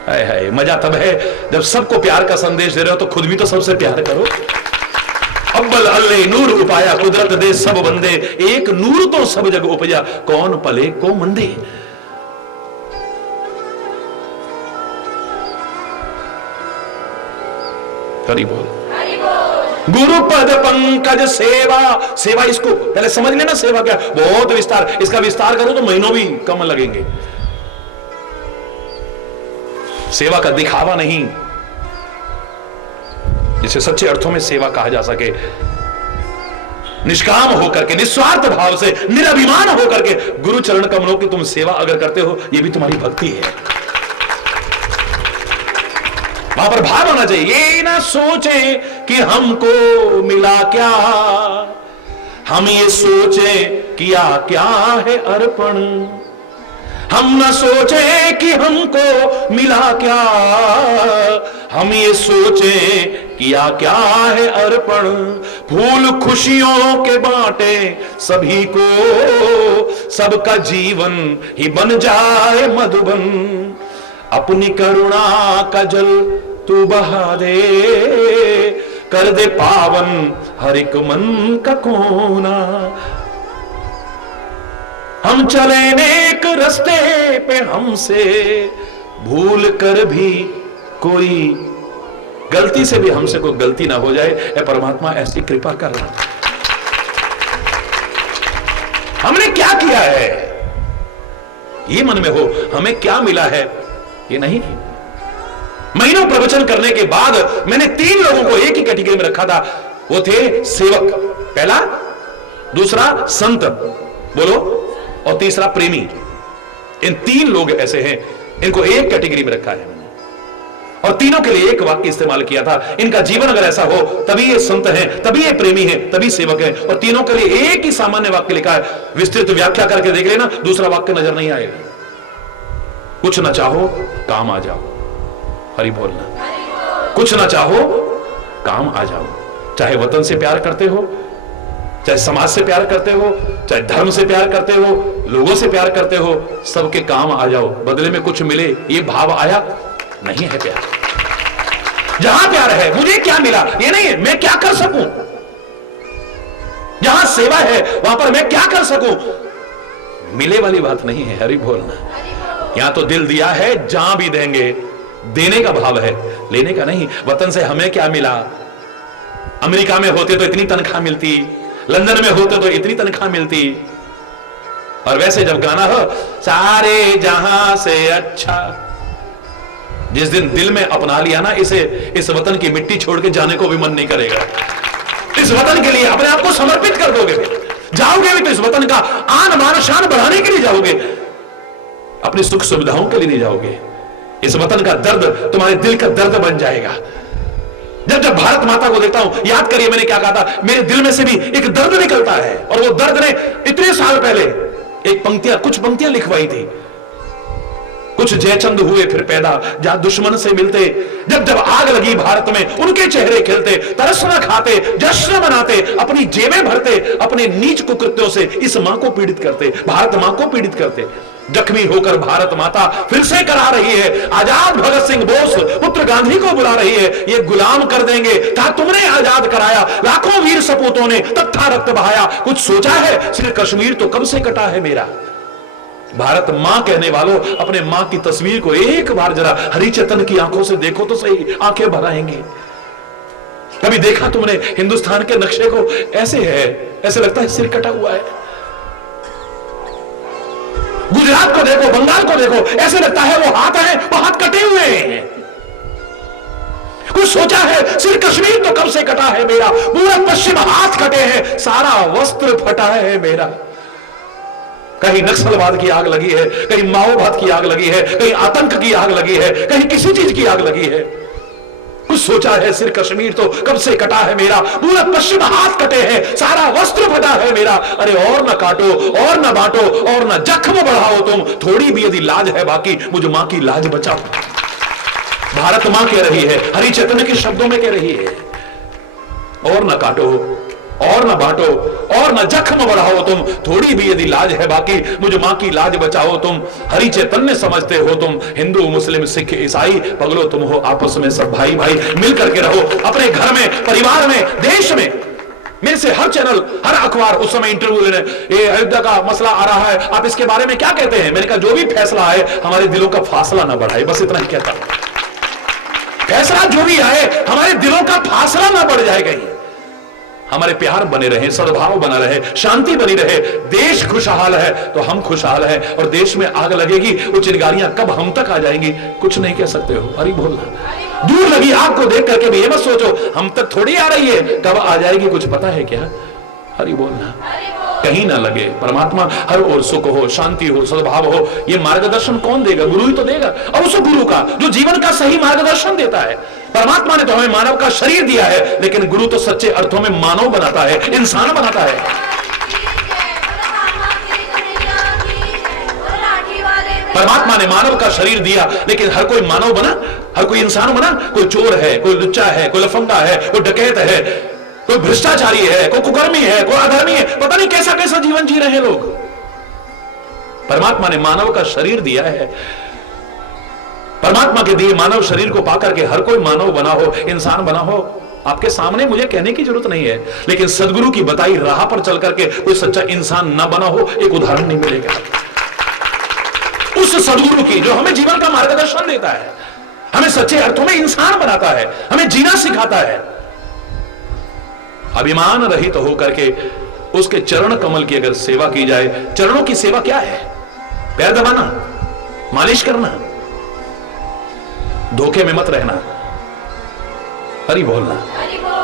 है मजा तब है जब सबको प्यार का संदेश दे रहे हो तो खुद भी तो सबसे प्यार करो। अव्वल अल्ले नूर उपाया, कुदरत दे सब बंदे, एक नूर तो सब जग उपजा, कौन पले को मंदे। हरि बोल। गुरु पद पंकज सेवा, सेवा इसको पहले समझ लेना, सेवा क्या, बहुत विस्तार, इसका विस्तार करो तो महीनों भी कम लगेंगे। सेवा का दिखावा नहीं, जिसे सच्चे अर्थों में सेवा कहा जा सके, निष्काम होकर के, निस्वार्थ भाव से, निरभिमान होकर के गुरु चरण कमलों की तुम सेवा अगर करते हो, यह भी तुम्हारी भक्ति है। वहां पर भाव होना चाहिए, ये ना सोचे कि हमको मिला क्या, हम ये सोचे किया क्या है अर्पण। हम न सोचे कि हमको मिला क्या, हम ये सोचे किया क्या है अर्पण। फूल खुशियों के बांटे सभी को, सबका जीवन ही बन जाए मधुबन। अपनी करुणा का जल तू बहा दे, कर दे पावन हर एक मन का कोना। हम चले नेक रास्ते पे, हमसे भूल कर भी कोई, गलती से भी हमसे कोई गलती ना हो जाए, ए परमात्मा ऐसी कृपा करना। हमने क्या किया है ये मन में हो, हमें क्या मिला है ये नहीं। महीनों प्रवचन करने के बाद मैंने 3 लोगों को एक ही कैटेगरी में रखा था, वो थे सेवक पहला, दूसरा संत बोलो, और तीसरा प्रेमी। इन 3 लोग ऐसे हैं, इनको एक कैटेगरी में रखा है मैंने, और तीनों के लिए एक वाक्य इस्तेमाल किया था। इनका जीवन अगर ऐसा हो तभी ये संत हैं, तभी ये प्रेमी हैं, तभी सेवक हैं। और तीनों के लिए एक ही सामान्य वाक्य लिखा है, विस्तृत व्याख्या करके देख लेना, दूसरा वाक्य नजर नहीं आएगा। कुछ ना चाहो काम आ जाओ, हरि बोलना। कुछ ना चाहो काम आ जाओ, चाहे वतन से प्यार करते हो, चाहे समाज से प्यार करते हो, चाहे धर्म से प्यार करते हो, लोगों से प्यार करते हो, सबके काम आ जाओ, बदले में कुछ मिले, ये भाव आया नहीं है प्यार। जहां प्यार है, मुझे क्या मिला ये नहीं है, मैं क्या कर सकूं। जहां सेवा है वहां पर मैं क्या कर सकूं, मिले वाली बात नहीं है, हरि बोलना। यहां तो दिल दिया है, जहां भी देंगे, देने का भाव है, लेने का नहीं। वतन से हमें क्या मिला, अमेरिका में होते तो इतनी तनख्वाह मिलती, लंदन में होते तो इतनी तनख्वाह मिलती। और वैसे जब गाना हो सारे जहां से अच्छा, जिस दिन दिल में अपना लिया ना इसे, इस वतन की मिट्टी छोड़ के जाने को भी मन नहीं करेगा। इस वतन के लिए अपने आप को समर्पित कर दोगे, जाओगे भी तो इस वतन का आन बान शान बढ़ाने के लिए जाओगे, अपनी सुख सुविधाओं के लिए नहीं जाओगे। इस वतन का दर्द तुम्हारे दिल का दर्द बन जाएगा। जब जब भारत माता को देखता हूं, याद करिए मैंने क्या कहा था, मेरे दिल में से भी एक दर्द निकलता है। और वो दर्द ने इतने साल पहले एक पंक्तियां, कुछ पंक्तियां लिखवाई थी। कुछ जयचंद हुए फिर पैदा, जहां दुश्मन से मिलते, जब जब आग लगी भारत में उनके चेहरे खिलते, तरस न खाते, जश्न मनाते, अपनी जेबें भरते, अपने नीच कुकृत्यों से इस मां को पीड़ित करते, भारत मां को पीड़ित करते। जख्मी होकर भारत माता फिर से करा रही है, आजाद भगत सिंह बोस पुत्र गांधी को बुला रही है, ये गुलाम कर देंगे, कहा तुमने आजाद कराया, लाखों वीर सपूतों ने तब था रक्त बहाया, कुछ सोचा है, सिर्फ कश्मीर तो कब से कटा है मेरा। भारत मां कहने वालों, अपने मां की तस्वीर को एक बार जरा हरिचेतन की आंखों से देखो तो सही, आंखें भर आएंगी। कभी देखा तुमने हिंदुस्तान के नक्शे को, ऐसे है, ऐसे लगता है सिर कटा हुआ है। गुजरात को देखो, बंगाल को देखो, ऐसे लगता है वो हाथ है, वो हाथ कटे हुए हैं। कुछ सोचा है? सिर कश्मीर तो कब से कटा है मेरा, पूरा पश्चिम हाथ कटे हैं, सारा वस्त्र फटा है मेरा। कहीं नक्सलवाद की आग लगी है, कहीं माओवाद की आग लगी है, कहीं आतंक की आग लगी है, कहीं किसी चीज की आग लगी है। कुछ सोचा है? सिर कश्मीर तो कब से कटा है मेरा, पूरा पश्चिम हाथ कटे हैं, सारा वस्त्र फटा है मेरा। अरे और न काटो और न बांटो और न जख्म बढ़ाओ तुम, थोड़ी भी यदि लाज है बाकी, मुझ मां की लाज बचाओ। भारत मां कह रही है, हरि चैतन्य के शब्दों में कह रही है, और न काटो और न बांटो और न जख्म बढ़ाओ तुम, थोड़ी भी यदि लाज है बाकी, मुझ मां की लाज बचाओ तुम। हरि चैतन्य समझते हो तुम, हिंदू मुस्लिम सिख ईसाई पगलो तुम हो, आपस में सब भाई भाई मिल करके रहो, अपने घर में, परिवार में, देश में। मेरे से हर चैनल, हर अखबार उस समय इंटरव्यू लेने, ये अयोध्या का मसला आ रहा है, आप इसके बारे में क्या कहते हैं? मैंने कहा जो भी फैसला आए हमारे दिलों का फासला ना बढ़ाए, बस इतना ही कहता हूं। फैसला जो भी आए हमारे दिलों का फासला ना बढ़ जाए, कहीं हमारे प्यार बने रहे, सद्भाव बना रहे, शांति बनी रहे, देश खुशहाल है तो हम खुशहाल हैं, और देश में आग लगेगी, वो चिंगारियां कब हम तक आ जाएंगी कुछ नहीं कह सकते हो। अरे बोलना, दूर लगी आग को देख करके भी ये मत सोचो हम तक थोड़ी आ रही है, कब आ जाएगी कुछ पता है क्या? हरि बोलना, कहीं ना लगे। परमात्मा हर ओर सुख हो, शांति हो, सद्भाव हो, ये मार्गदर्शन कौन देगा? गुरु ही तो देगा। और उस गुरु का जो जीवन का सही मार्गदर्शन देता है। परमात्मा ने तो हमें मानव का शरीर दिया है, लेकिन गुरु तो सच्चे अर्थों में मानव बनाता है, इंसान बनाता है। परमात्मा ने मानव का शरीर दिया, लेकिन हर कोई मानव बना, हर कोई इंसान बना? कोई चोर है, कोई लुच्चा है, कोई लफंगा है, कोई डकैत है, कोई भ्रष्टाचारी है, कोई कुकर्मी है, कोई अधर्मी है, पता नहीं कैसा कैसा जीवन जी रहे हैं लोग। परमात्मा ने मानव का शरीर दिया है, परमात्मा के दिए मानव शरीर को पाकर के हर कोई मानव बना हो, इंसान बना हो। आपके सामने मुझे कहने की जरूरत नहीं है, लेकिन सदगुरु की बताई राह पर चल करके कोई सच्चा इंसान ना बना हो, एक उदाहरण नहीं मिलेगा उस सदगुरु की जो हमें जीवन का मार्गदर्शन देता है, हमें सच्चे अर्थों में इंसान बनाता है, हमें जीना सिखाता है। अभिमान रहित तो होकर के उसके चरण कमल की अगर सेवा की जाए, चरणों की सेवा क्या है? पैर दबाना, मालिश करना, धोखे में मत रहना, हरि बोलना।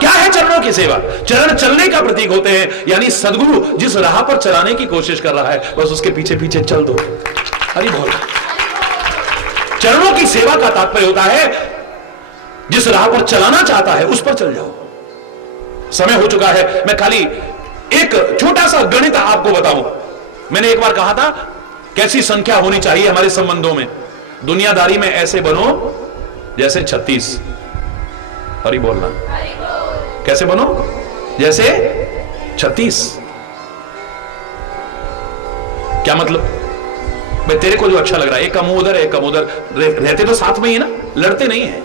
क्या है चरणों की सेवा? चरण चलने का प्रतीक होते हैं, यानी सदगुरु जिस राह पर चलाने की कोशिश कर रहा है बस उसके पीछे पीछे चल दो, हरि बोलना। चरणों की सेवा का तात्पर्य होता है जिस राह पर चलाना चाहता है उस पर चल जाओ। समय हो चुका है, मैं खाली एक छोटा सा गणित आपको बताऊं। मैंने एक बार कहा था कैसी संख्या होनी चाहिए हमारे संबंधों में। दुनियादारी में ऐसे बनो जैसे 36, हरि बोलना। कैसे बनो? जैसे 36। क्या मतलब? भाई तेरे को जो अच्छा लग रहा है, एक का मुंह उधर है एक का मुंह उधर, रहते तो साथ में ही ना, लड़ते नहीं है।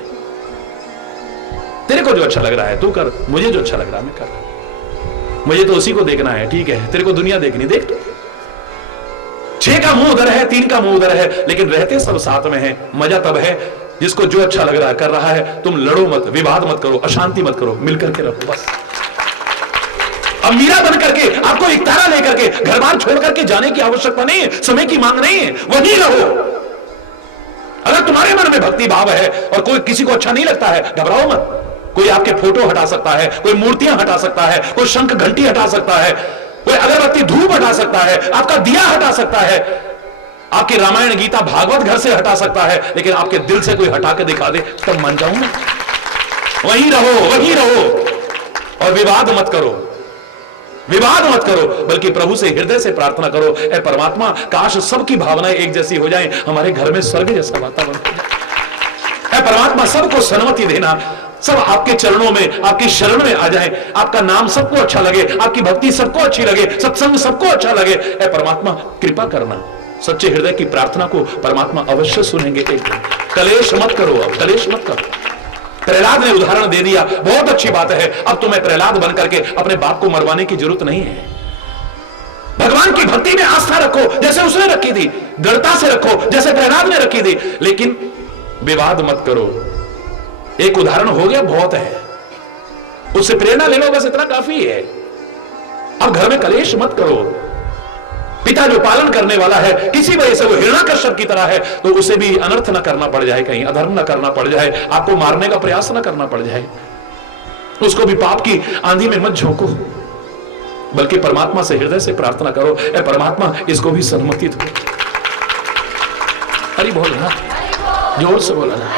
तेरे को जो अच्छा लग रहा है तू कर, मुझे जो अच्छा लग रहा है मैं कर, मुझे तो उसी को देखना है, ठीक है? तेरे को दुनिया देखनी, देख तो। 6 का मुंह उधर है, 3 का मुंह उधर है, लेकिन रहते सब साथ में है। मजा तब है जिसको जो अच्छा लग रहा है कर रहा है। तुम लड़ो मत, विवाद मत करो, अशांति मत करो, मिलकर के रहो बस। अब मीरा बन करके आपको एक तारा लेकर के घर बार छोड़ करके जाने की आवश्यकता नहीं है, समय की मांग नहीं है, वहीं रहो। अगर तुम्हारे मन में भक्ति भाव है और कोई किसी को अच्छा नहीं लगता है, घबराओ मत। कोई आपके फोटो हटा सकता है, कोई मूर्तियां हटा सकता है, कोई शंख घंटी हटा सकता है, कोई अगरबत्ती धूप हटा सकता है, आपका दिया हटा सकता है, आपकी रामायण गीता भागवत घर से हटा सकता है, लेकिन आपके दिल से कोई हटा के दिखा दे तब मान जाऊं मैं। वहीं रहो और विवाद मत करो, विवाद मत करो, बल्कि प्रभु से हृदय से प्रार्थना करो, ऐ परमात्मा काश सबकी भावनाएं एक जैसी हो जाएं, हमारे घर में स्वर्ग जैसा वातावरण हो जाए। ऐ परमात्मा सबको सन्मति देना, सब आपके चरणों में, आपकी शरण में आ जाएं, आपका नाम सबको अच्छा लगे, आपकी भक्ति सबको अच्छी लगे, सत्संग सबको अच्छा लगे। ऐ परमात्मा कृपा करना। सच्चे हृदय की प्रार्थना को परमात्मा अवश्य सुनेंगे एक दिन। कलेश मत करो, अब कलेश मत करो। प्रहलाद ने उदाहरण दे दिया, बहुत अच्छी बात है। अब तुम्हें प्रहलाद बन करके अपने बाप को मरवाने की जरूरत नहीं है। भगवान की भक्ति में आस्था रखो जैसे उसने रखी थी, दृढ़ता से रखो जैसे प्रहलाद ने रखी थी, लेकिन विवाद मत करो। एक उदाहरण हो गया, बहुत है, उससे प्रेरणा ले लो, बस इतना काफी है। अब घर में कलेश मत करो। पिता जो पालन करने वाला है, किसी वजह से वो हिरण्यकश्यप की तरह है, तो उसे भी अनर्थ न करना पड़ जाए, कहीं अधर्म न करना पड़ जाए, आपको मारने का प्रयास न करना पड़ जाए, उसको भी पाप की आंधी में मत झोंको, बल्कि परमात्मा से हृदय से प्रार्थना करो, ए परमात्मा इसको भी सन्मति दो। हरि बोल ना, जोर से बोला ना।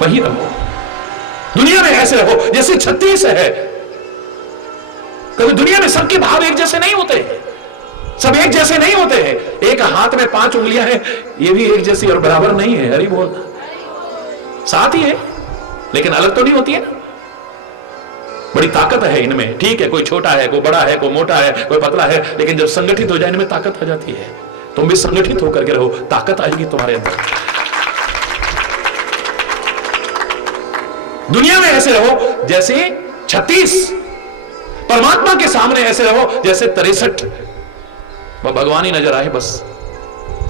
वही रहो, दुनिया में ऐसे रहो जैसे 36 है। कभी दुनिया में सबके भाव एक जैसे नहीं होते हैं, सब एक जैसे नहीं होते हैं। एक हाथ में 5 उंगलियां हैं, ये भी एक जैसी और बराबर नहीं है। हरि बोल, साथ ही है लेकिन अलग तो नहीं होती है ना। बड़ी ताकत है इनमें, ठीक है, कोई छोटा है, कोई बड़ा है, कोई मोटा है, कोई पतला है, लेकिन जब संगठित हो जाए इनमें ताकत आ जाती है। तुम भी संगठित होकर के रहो, ताकत आएगी तुम्हारे अंदर। दुनिया में ऐसे रहो जैसे 36, परमात्मा के सामने ऐसे रहो जैसे 63। भगवान ही नजर आए बस,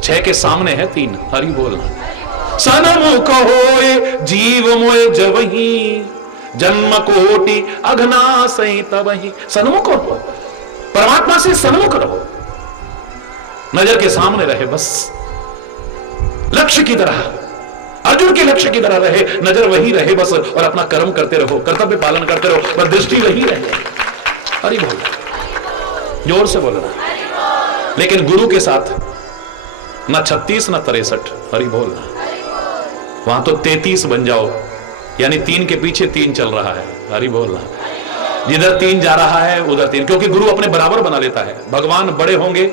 6 के सामने है 3। हरि बोल। सनमुख होए जीव मोए जवही, जन्म कोटि अघनासई तबही। सन्मुख रहो, परमात्मा से सन्मुख रहो, नजर के सामने रहे बस, लक्ष्य की तरह, अर्जुन के लक्ष्य की तरह रहे, नजर वही रहे बस, और अपना कर्म करते रहो, कर्तव्य पालन करते रहो, पर दृष्टि वही रहे। हरि बोल, जोर से बोलना। लेकिन गुरु के साथ ना 36 ना 63। हरि बोलना। वहां तो 33 बन जाओ, यानी 3 के पीछे 3 चल रहा है। हरि बोलना। जिधर 3 जा रहा है उधर 3, क्योंकि गुरु अपने बराबर बना लेता है। भगवान बड़े होंगे,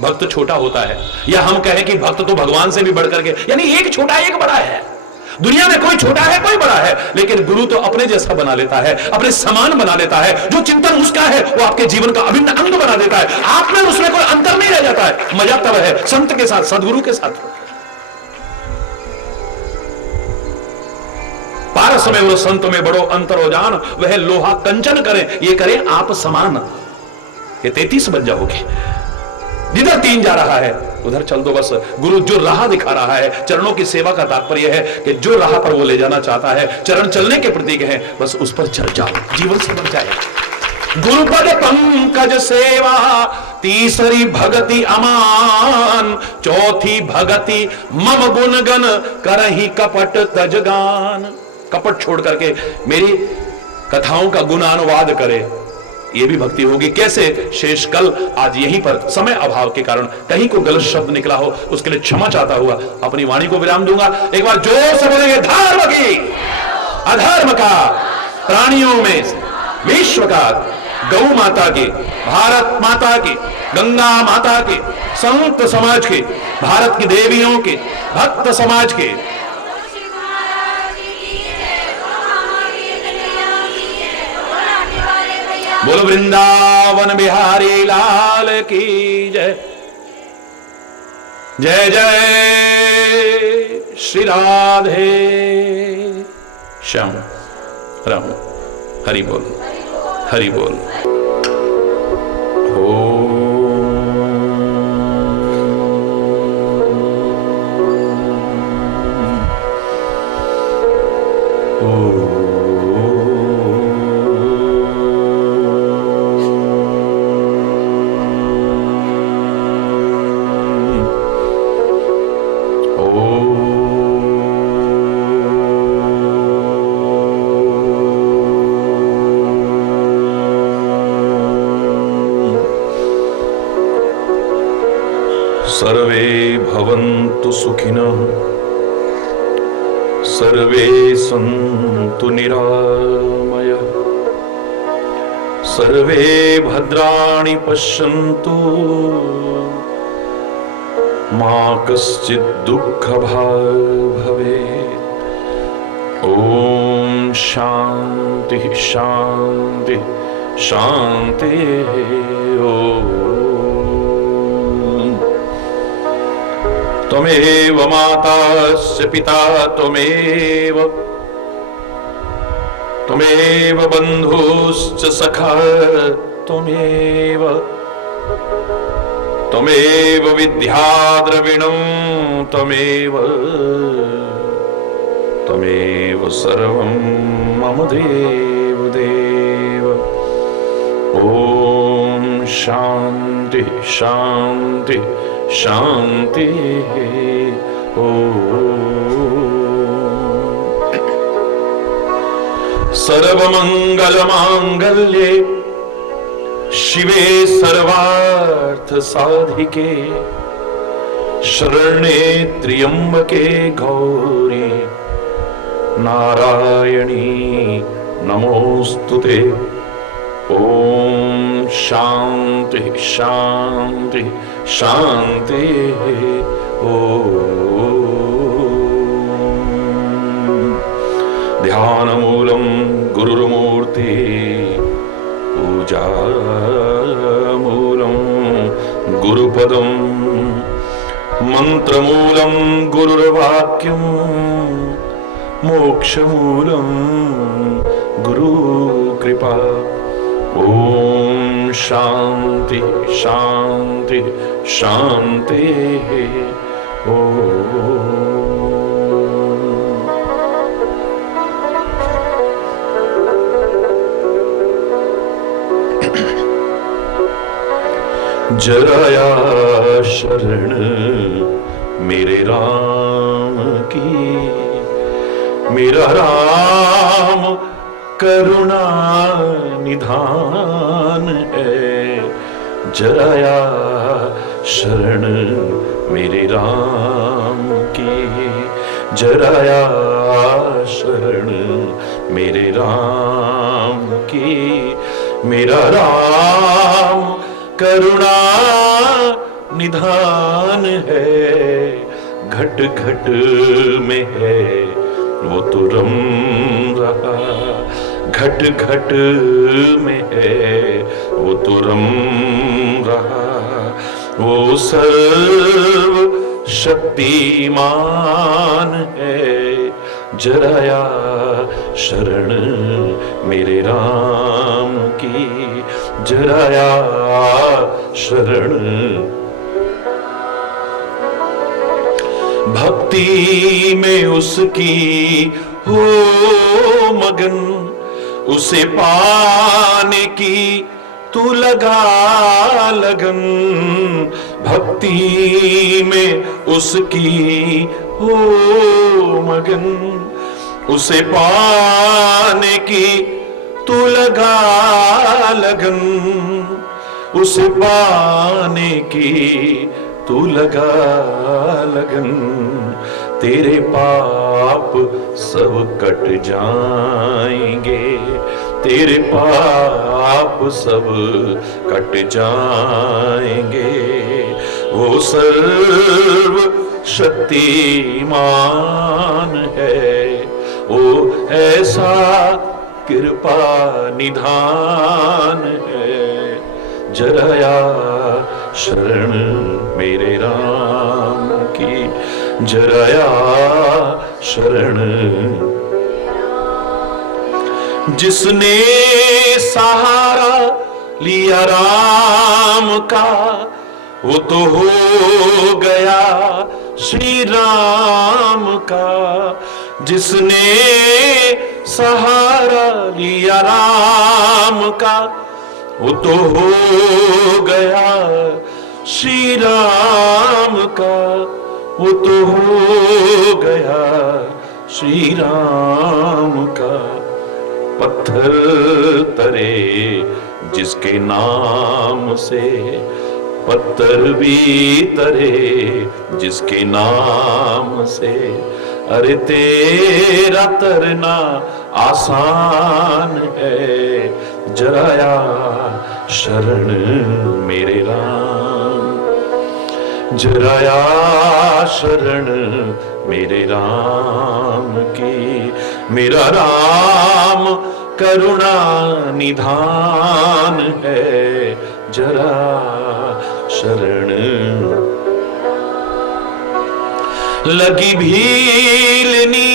भक्त छोटा होता है, या हम कहें कि भक्त तो भगवान से भी बढ़कर के, यानी एक छोटा एक बड़ा है। दुनिया में कोई छोटा है कोई बड़ा है, लेकिन गुरु तो अपने जैसा बना लेता है, अपने समान बना लेता है। जो चिंतन उसका है वो आपके जीवन का अभिन्न अंग बना देता है। आप में उसमें कोई अंतर नहीं रह जाता है। मजा तब है संत के साथ, सदगुरु के साथ। पारस में वो संत में बड़ो अंतर हो जान, वह लोहा कंचन करें, ये करें आप समान। ये 33 बन जाओगे। जिधर 3 जा रहा है उधर चल दो बस। गुरु जो राह दिखा रहा है, चरणों की सेवा का तात्पर्य है कि जो राह पर वो ले जाना चाहता है, चरण चलने के प्रतीक है, बस उस पर चल जाओ, जीवन से बन जाए। गुरुपद पंकज सेवा, तीसरी भगति अमान, चौथी भगति मम गुणगन करही कपट तजगान। कपट छोड़ करके मेरी कथाओं का गुणानुवाद करे, ये भी भक्ति होगी। कैसे? शेष कल आज यहीं पर समय अभाव के कारण कहीं को गलत शब्द निकला हो, उसके लिए क्षमा चाहता हुआ अपनी वाणी को विराम दूंगा। एक बार जोर से बोलेंगे, धर्म की अधर्म का, प्राणियों में विश्व का, गौ माता की, भारत माता की, गंगा माता की, संत समाज की, भारत की देवियों की, भक्त समाज की। बोलो वृंदावन बिहारी लाल की जय। जय जय श्री राधे श्याम राम। हरि बोल, हरि बोल। सर्वे भवन्तु सुखिनः, सर्वे सन्तु निरामयः, सर्वे भद्राणि पश्यन्तु, मा कश्चित् दुःखभाग् भवेत्। ॐ शान्ति शान्ति शान्तिः। त्वमेव माता च पिता त्वमेव, त्वमेव बन्धुश्च सखा त्वमेव, त्वमेव विद्या द्रविणं त्वमेव, त्वमेव सर्वं मम देव देव। ॐ शांति शांति शांति। सर्वमंगल मांगल्ये शिवे सर्वार्थ साधिके शरण्ये त्र्यंबके गौरी नारायणी नमोस्तुते। ओम शांति शांति शांति। ध्यानमूलं गुरुर्मूर्ति पूजामूलं गुरुपदं मंत्रमूलं गुरुर्वाक्यं मोक्षमूलं गुरुकृपा। ओम शांति शांति शांति। जराया शरण मेरे राम की, मेरा राम करुणा निधान है। जराया शरण मेरे राम की, जराया शरण मेरे राम की। मेरा राम करुणा निधान है। घट घट में है वो तो रम रहा, घट घट में है वो तो रम रहा। वो सर्व शक्तिमान है। जराया शरण मेरे राम की, जराया शरण। भक्ति में उसकी हो मगन, उसे पाने की तू लगा लगन। भक्ति में उसकी हो मगन, उसे पाने की तू लगा लगन। उसे पाने की तू लगा लगन। तेरे पाप सब कट जाएंगे, तेरे पाप सब कट जाएंगे। वो सर्व शक्तिमान है, वो ऐसा कृपा निधान है। जराया शरण मेरे राम की, जराया शरण। जिसने सहारा लिया राम का, वो तो हो गया श्री राम का। जिसने सहारा लिया राम का, वो तो हो गया श्री राम का। वो तो हो गया श्री राम का। पत्थर तरे जिसके नाम से, पत्थर भी तरे जिसके नाम से। अरे तेरा तरना आसान है। जराया शरण मेरे राम, जराया शरण मेरे राम की। मेरा राम करुणा निधान है। जरा शरण। लगी भीलनी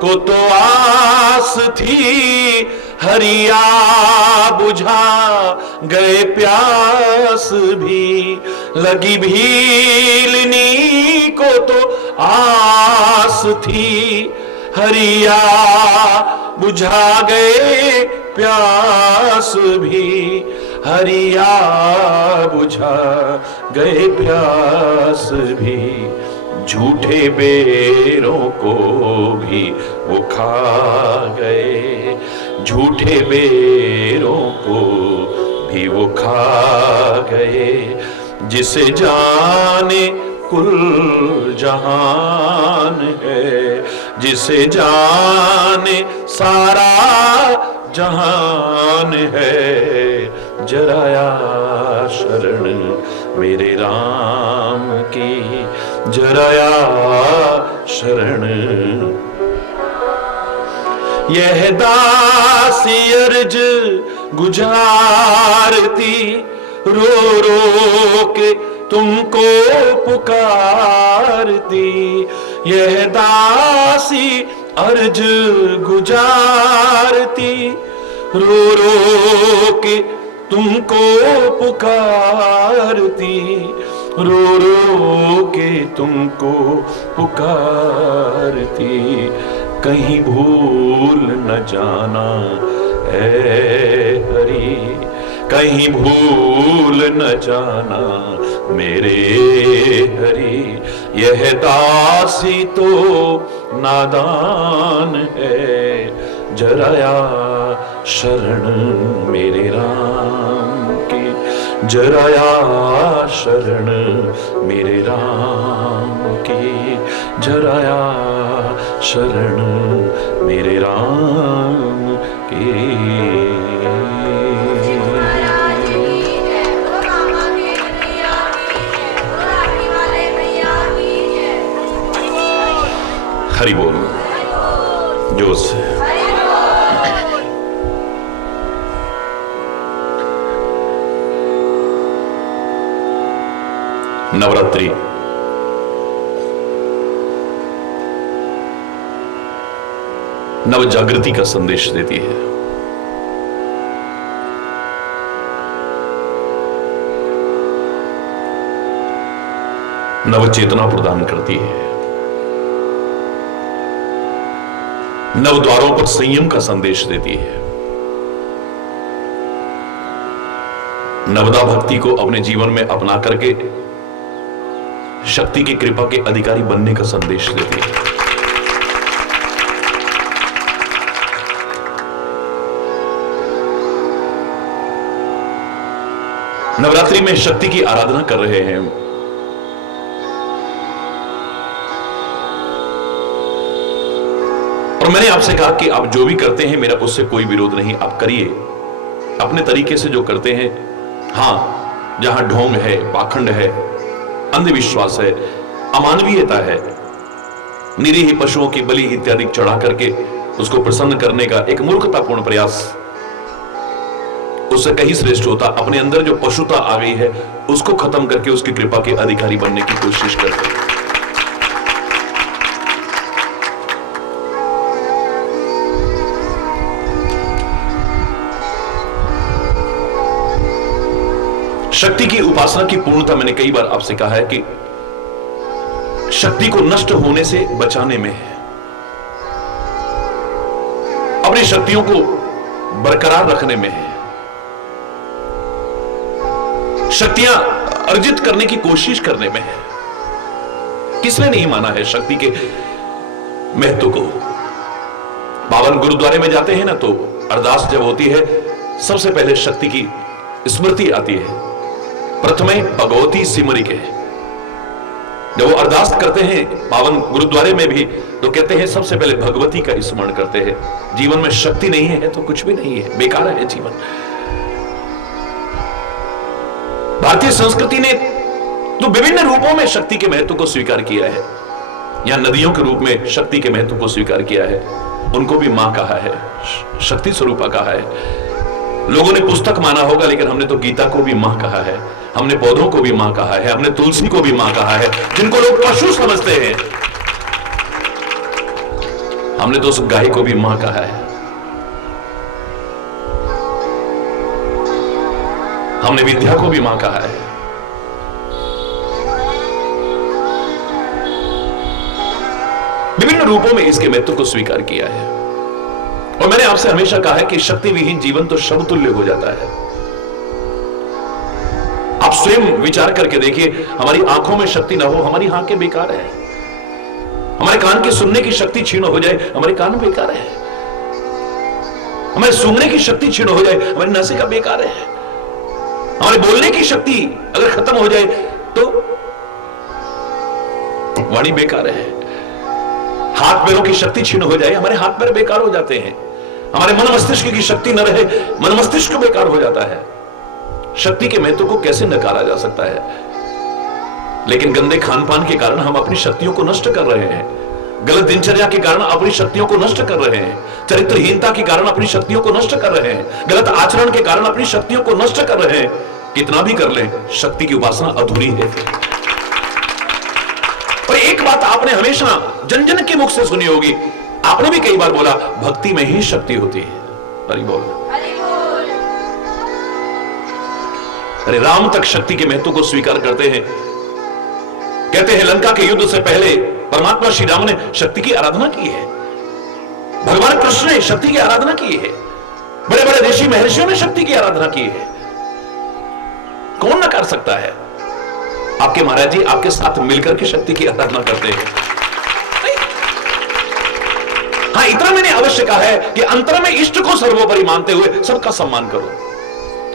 को तो आस थी, हरिया बुझा गए प्यास भी। लगी भीलनी को तो आस थी, हरिया बुझा गए प्यास भी। हरिया बुझा गए प्यास भी, झूठे बेरों को भी वो खा गए, झूठे बेरों को भी वो खा गए। जिसे जाने कुल जहान है, जिसे जाने सारा जहान है, जराया शरण मेरे राम की, जराया शरण। यह दासी अर्ज गुजारती, रो रो के तुमको पुकारती, यह दासी अर्ज गुजारती, रो रो के तुमको पुकारती, रो रो के तुमको पुकारती। कहीं भूल न जाना ऐ हरि, कहीं भूल न जाना मेरे हरि। यह दासी तो नादान है, जराया शरण मेरे राम की, जराया शरण मेरे राम की, जराया शरण मेरे राम की। हरि बोल, जोर से। नवरात्रि नव जागृति का संदेश देती है। नव चेतना प्रदान करती है। नव द्वारों पर संयम का संदेश देती है। नवदा भक्ति को अपने जीवन में अपना करके शक्ति की कृपा के अधिकारी बनने का संदेश देती है। नवरात्रि में शक्ति की आराधना कर रहे हैं। और मैंने आपसे कहा कि आप जो भी करते हैं मेरा उससे कोई विरोध नहीं, आप करिए अपने तरीके से जो करते हैं। हां, जहां ढोंग है, पाखंड है, अंधविश्वास है, अमानवीयता है, निरीह पशुओं की बलि इत्यादि चढ़ा करके उसको प्रसन्न करने का एक मूर्खतापूर्ण प्रयास, उससे कहीं श्रेष्ठ होता अपने अंदर जो पशुता आ गई है उसको खत्म करके उसकी कृपा के अधिकारी बनने की कोशिश करते हैं। शक्ति की उपासना की पूर्णता मैंने कई बार आपसे कहा है कि शक्ति को नष्ट होने से बचाने में है, अपनी शक्तियों को बरकरार रखने में है, शक्तियां अर्जित करने की कोशिश करने में है। किसने नहीं माना है शक्ति के महत्व को? पावन गुरुद्वारे में जाते हैं ना, तो अरदास जब होती है सबसे पहले शक्ति की स्मृति आती है। प्रथमे भगवती सिमरी के, जब वो अरदास करते हैं पावन गुरुद्वारे में भी, तो कहते हैं सबसे पहले भगवती का स्मरण करते हैं। जीवन में शक्ति नहीं है तो कुछ भी नहीं है, बेकार है जीवन। भारतीय संस्कृति ने तो विभिन्न रूपों में शक्ति के महत्व को स्वीकार किया है। या नदियों के रूप में शक्ति के महत्व को स्वीकार किया है, उनको भी मां कहा है, शक्ति स्वरूपा कहा है। लोगों ने पुस्तक माना होगा, लेकिन हमने तो गीता को भी मां कहा है, हमने पौधों को भी मां कहा है, हमने तुलसी को भी मां कहा है, जिनको लोग पशु समझते हैं, हमने तो उस गाय को भी मां कहा है। हमने विद्या को भी मां कहा है। विभिन्न रूपों में इसके महत्व को स्वीकार किया है। और मैंने आपसे हमेशा कहा है कि शक्ति विहीन जीवन तो शव तुल्य हो जाता है। स्वयं विचार करके देखिए, हमारी आंखों में शक्ति ना हो, हमारी आंखें बेकार है। हमारे कान की सुनने की शक्ति छीन हो जाए, हमारे कान बेकार है। हमारे सूंघने की शक्ति छीन हो जाए, हमारी नासिका बेकार है। हमारे बोलने की शक्ति अगर खत्म हो जाए तो वाणी बेकार है। हाथ पैरों की शक्ति छीन हो जाए, हमारे हाथ पैर बेकार हो जाते हैं। हमारे मन मस्तिष्क की शक्ति न रहे, मन मस्तिष्क बेकार हो जाता है। शक्ति के महत्व को कैसे नकारा जा सकता है? लेकिन गंदे खान पान के कारण हम अपनी शक्तियों को नष्ट कर रहे हैं। गलत दिनचर्या के कारण अपनी शक्तियों को नष्ट कर रहे हैं। चरित्रहीनता के कारण अपनी शक्तियों को नष्ट कर रहे हैं। गलत आचरण के कारण अपनी शक्तियों को नष्ट कर रहे हैं। कितना भी कर लें, शक्ति की उपासना अधूरी है। और एक बात आपने हमेशा जन जन के मुख से सुनी होगी, आपने भी कई बार बोला, भक्ति में ही शक्ति होती है। हरि बोल। अरे राम तक शक्ति के महत्व को स्वीकार करते हैं। कहते हैं लंका के युद्ध से पहले परमात्मा श्री राम ने शक्ति की आराधना की है। भगवान कृष्ण ने शक्ति की आराधना की है। बड़े बड़े ऋषि महर्षियों ने शक्ति की आराधना की है। कौन न कर सकता है? आपके महाराज जी आपके साथ मिलकर के शक्ति की आराधना करते हैं। हाँ, इतना मैंने अवश्य कहा है कि अंतर में इष्ट को सर्वोपरि मानते हुए सबका सम्मान करो,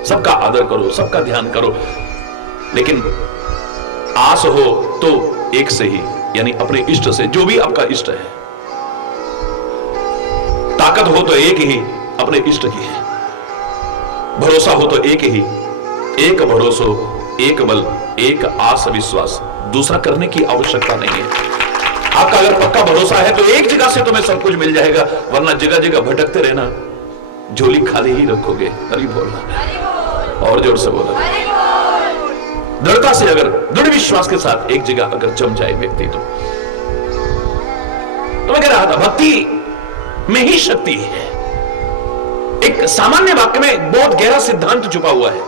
सबका आदर करो, सबका ध्यान करो। लेकिन आस हो तो एक से ही, यानी अपने इष्ट से, जो भी आपका इष्ट है। ताकत हो तो एक ही, अपने इष्ट की है। भरोसा हो तो एक ही, एक भरोसो, एक बल, एक आस विश्वास, दूसरा करने की आवश्यकता नहीं है। आपका अगर पक्का भरोसा है तो एक जगह से तुम्हें सब कुछ मिल जाएगा, वरना जगह जगह भटकते रहना, झोली खाली ही रखोगे। हरि बोलना, और जोर से बोलना। दृढ़ता से, अगर दृढ़ विश्वास के साथ एक जगह अगर जम जाए व्यक्ति, तो मैं कह रहा था भक्ति में ही शक्ति है। एक सामान्य वाक्य में बहुत गहरा सिद्धांत छुपा हुआ है।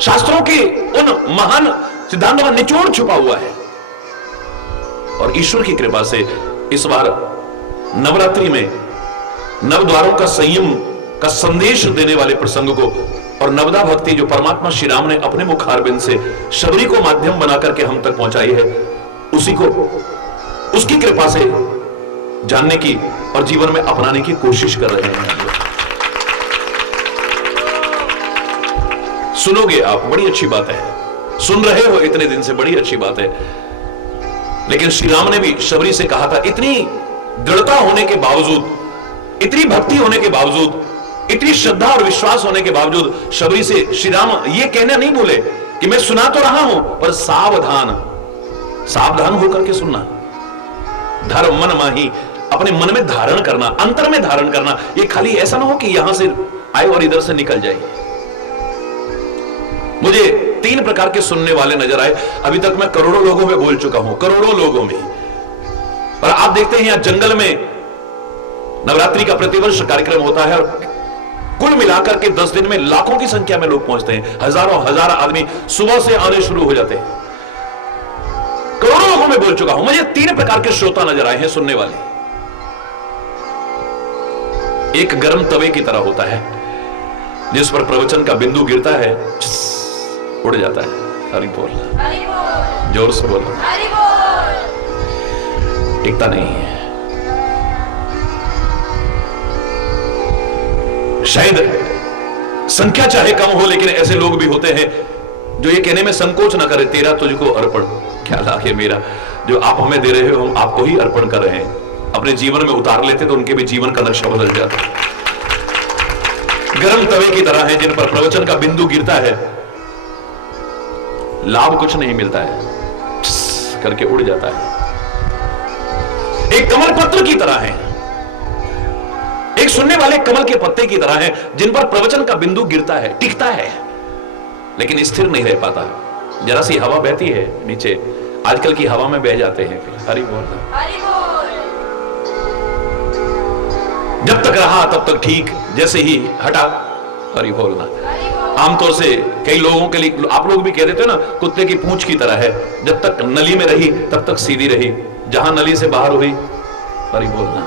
शास्त्रों के उन महान सिद्धांतों का निचोड़ छुपा हुआ है। और ईश्वर की कृपा से इस बार नवरात्रि में नवद्वारों का संयम का संदेश देने वाले प्रसंग को और नवदा भक्ति जो परमात्मा श्री राम ने अपने मुखारबिंद से शबरी को माध्यम बनाकर के हम तक पहुंचाई है, उसी को उसकी कृपा से जानने की और जीवन में अपनाने की कोशिश कर रहे हैं। सुनोगे आप, बड़ी अच्छी बात है। सुन रहे हो इतने दिन से, बड़ी अच्छी बात है। लेकिन श्री राम ने भी शबरी से कहा था, इतनी दृढ़ता होने के बावजूद, इतनी भक्ति होने के बावजूद, इतनी श्रद्धा और विश्वास होने के बावजूद शबरी से श्री राम ये कहना नहीं भूले कि मैं सुना तो रहा हूं, पर सावधान, सावधान होकर के सुनना। धर्म मन माही, अपने मन में धारण करना, अंतर में धारण करना। ये खाली ऐसा ना हो कि यहां से आए और इधर से निकल जाए। मुझे 3 प्रकार के सुनने वाले नजर आए। अभी तक मैं करोड़ों लोगों में बोल चुका हूं, करोड़ों लोगों में। और आप देखते हैं यहां जंगल में नवरात्रि का प्रतिवर्ष कार्यक्रम होता है और कुल मिलाकर के 10 दिन में लाखों की संख्या में लोग पहुंचते हैं। हजारों हजार आदमी सुबह से आने शुरू हो जाते हैं। करोड़ों लोगों में बोल चुका हूं। मुझे 3 प्रकार के श्रोता नजर आए हैं सुनने वाले। एक गर्म तवे की तरह होता है जिस पर प्रवचन का बिंदु गिरता है, उड़ जाता है। हरि बोल, जोर से बोल। टिकता नहीं है। शायद संख्या चाहे कम हो, लेकिन ऐसे लोग भी होते हैं जो ये कहने में संकोच ना करे, तेरा तुझको अर्पण, क्या लागे मेरा। जो आप हमें दे रहे हो, हम आपको ही अर्पण कर रहे हैं। अपने जीवन में उतार लेते तो उनके भी जीवन का नक्शा बदल जाता। गर्म तवे की तरह है जिन पर प्रवचन का बिंदु गिरता है, लाभ कुछ नहीं मिलता है, करके उड़ जाता है। एक कमल पत्र की तरह है, एक सुनने वाले कमल के पत्ते की तरह है जिन पर प्रवचन का बिंदु गिरता है, टिकता है, लेकिन स्थिर नहीं रह पाता। जरा सी हवा बहती है नीचे, आजकल की हवा में बह जाते हैं। हरि बोल, जब तक रहा तब तक ठीक, जैसे ही हटा, हरि बोलना। आमतौर से कई लोगों के लिए, आप लोग भी कह देते हो ना, कुत्ते की पूंछ की तरह है। जब तक नली में रही तब तक सीधी रही, जहां नली से बाहर हुई, हरि बोलना।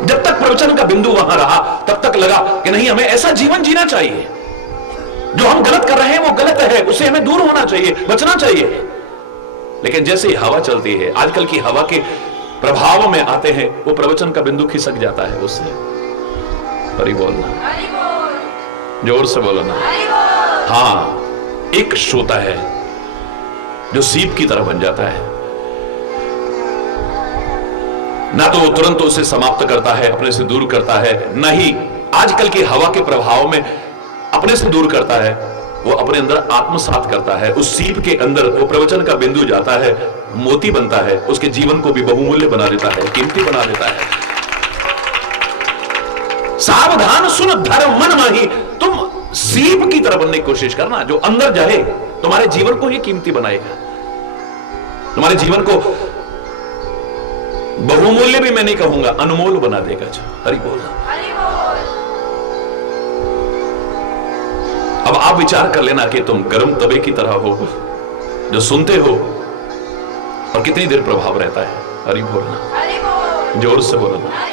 जब तक प्रवचन का बिंदु वहां रहा तब तक लगा कि नहीं, हमें ऐसा जीवन जीना चाहिए जो हम गलत कर रहे हैं वो गलत है, उससे हमें दूर होना चाहिए, बचना चाहिए। लेकिन जैसे ही हवा चलती है, आजकल की हवा के प्रभाव में आते हैं, वो प्रवचन का बिंदु खिसक जाता है उससे। हरि बोलना, जोर से बोलो ना। हाँ, एक श्रोता है जो सीप की तरह बन जाता है, ना तो वो तुरंत उसे समाप्त करता है, अपने से दूर करता है, न ही आजकल की हवा के प्रभाव में अपने से दूर करता है, वो अपने अंदर आत्मसात करता है। उस सीप के अंदर वो प्रवचन का बिंदु जाता है, मोती बनता है, उसके जीवन को भी बहुमूल्य बना देता है, कीमती बना देता है। सावधान सुन धर्म मन माही, तुम सीप की तरह बनने की कोशिश करना, जो अंदर जाए तुम्हारे जीवन को ही कीमती बनाएगा, तुम्हारे जीवन को बहुमूल्य भी मैं नहीं कहूंगा, अनमोल बना देगा। हरि बोल। अब आप विचार कर लेना कि तुम गर्म तवे की तरह हो, जो सुनते हो और कितनी देर प्रभाव रहता है। हरि बोलना, जोर से बोलना।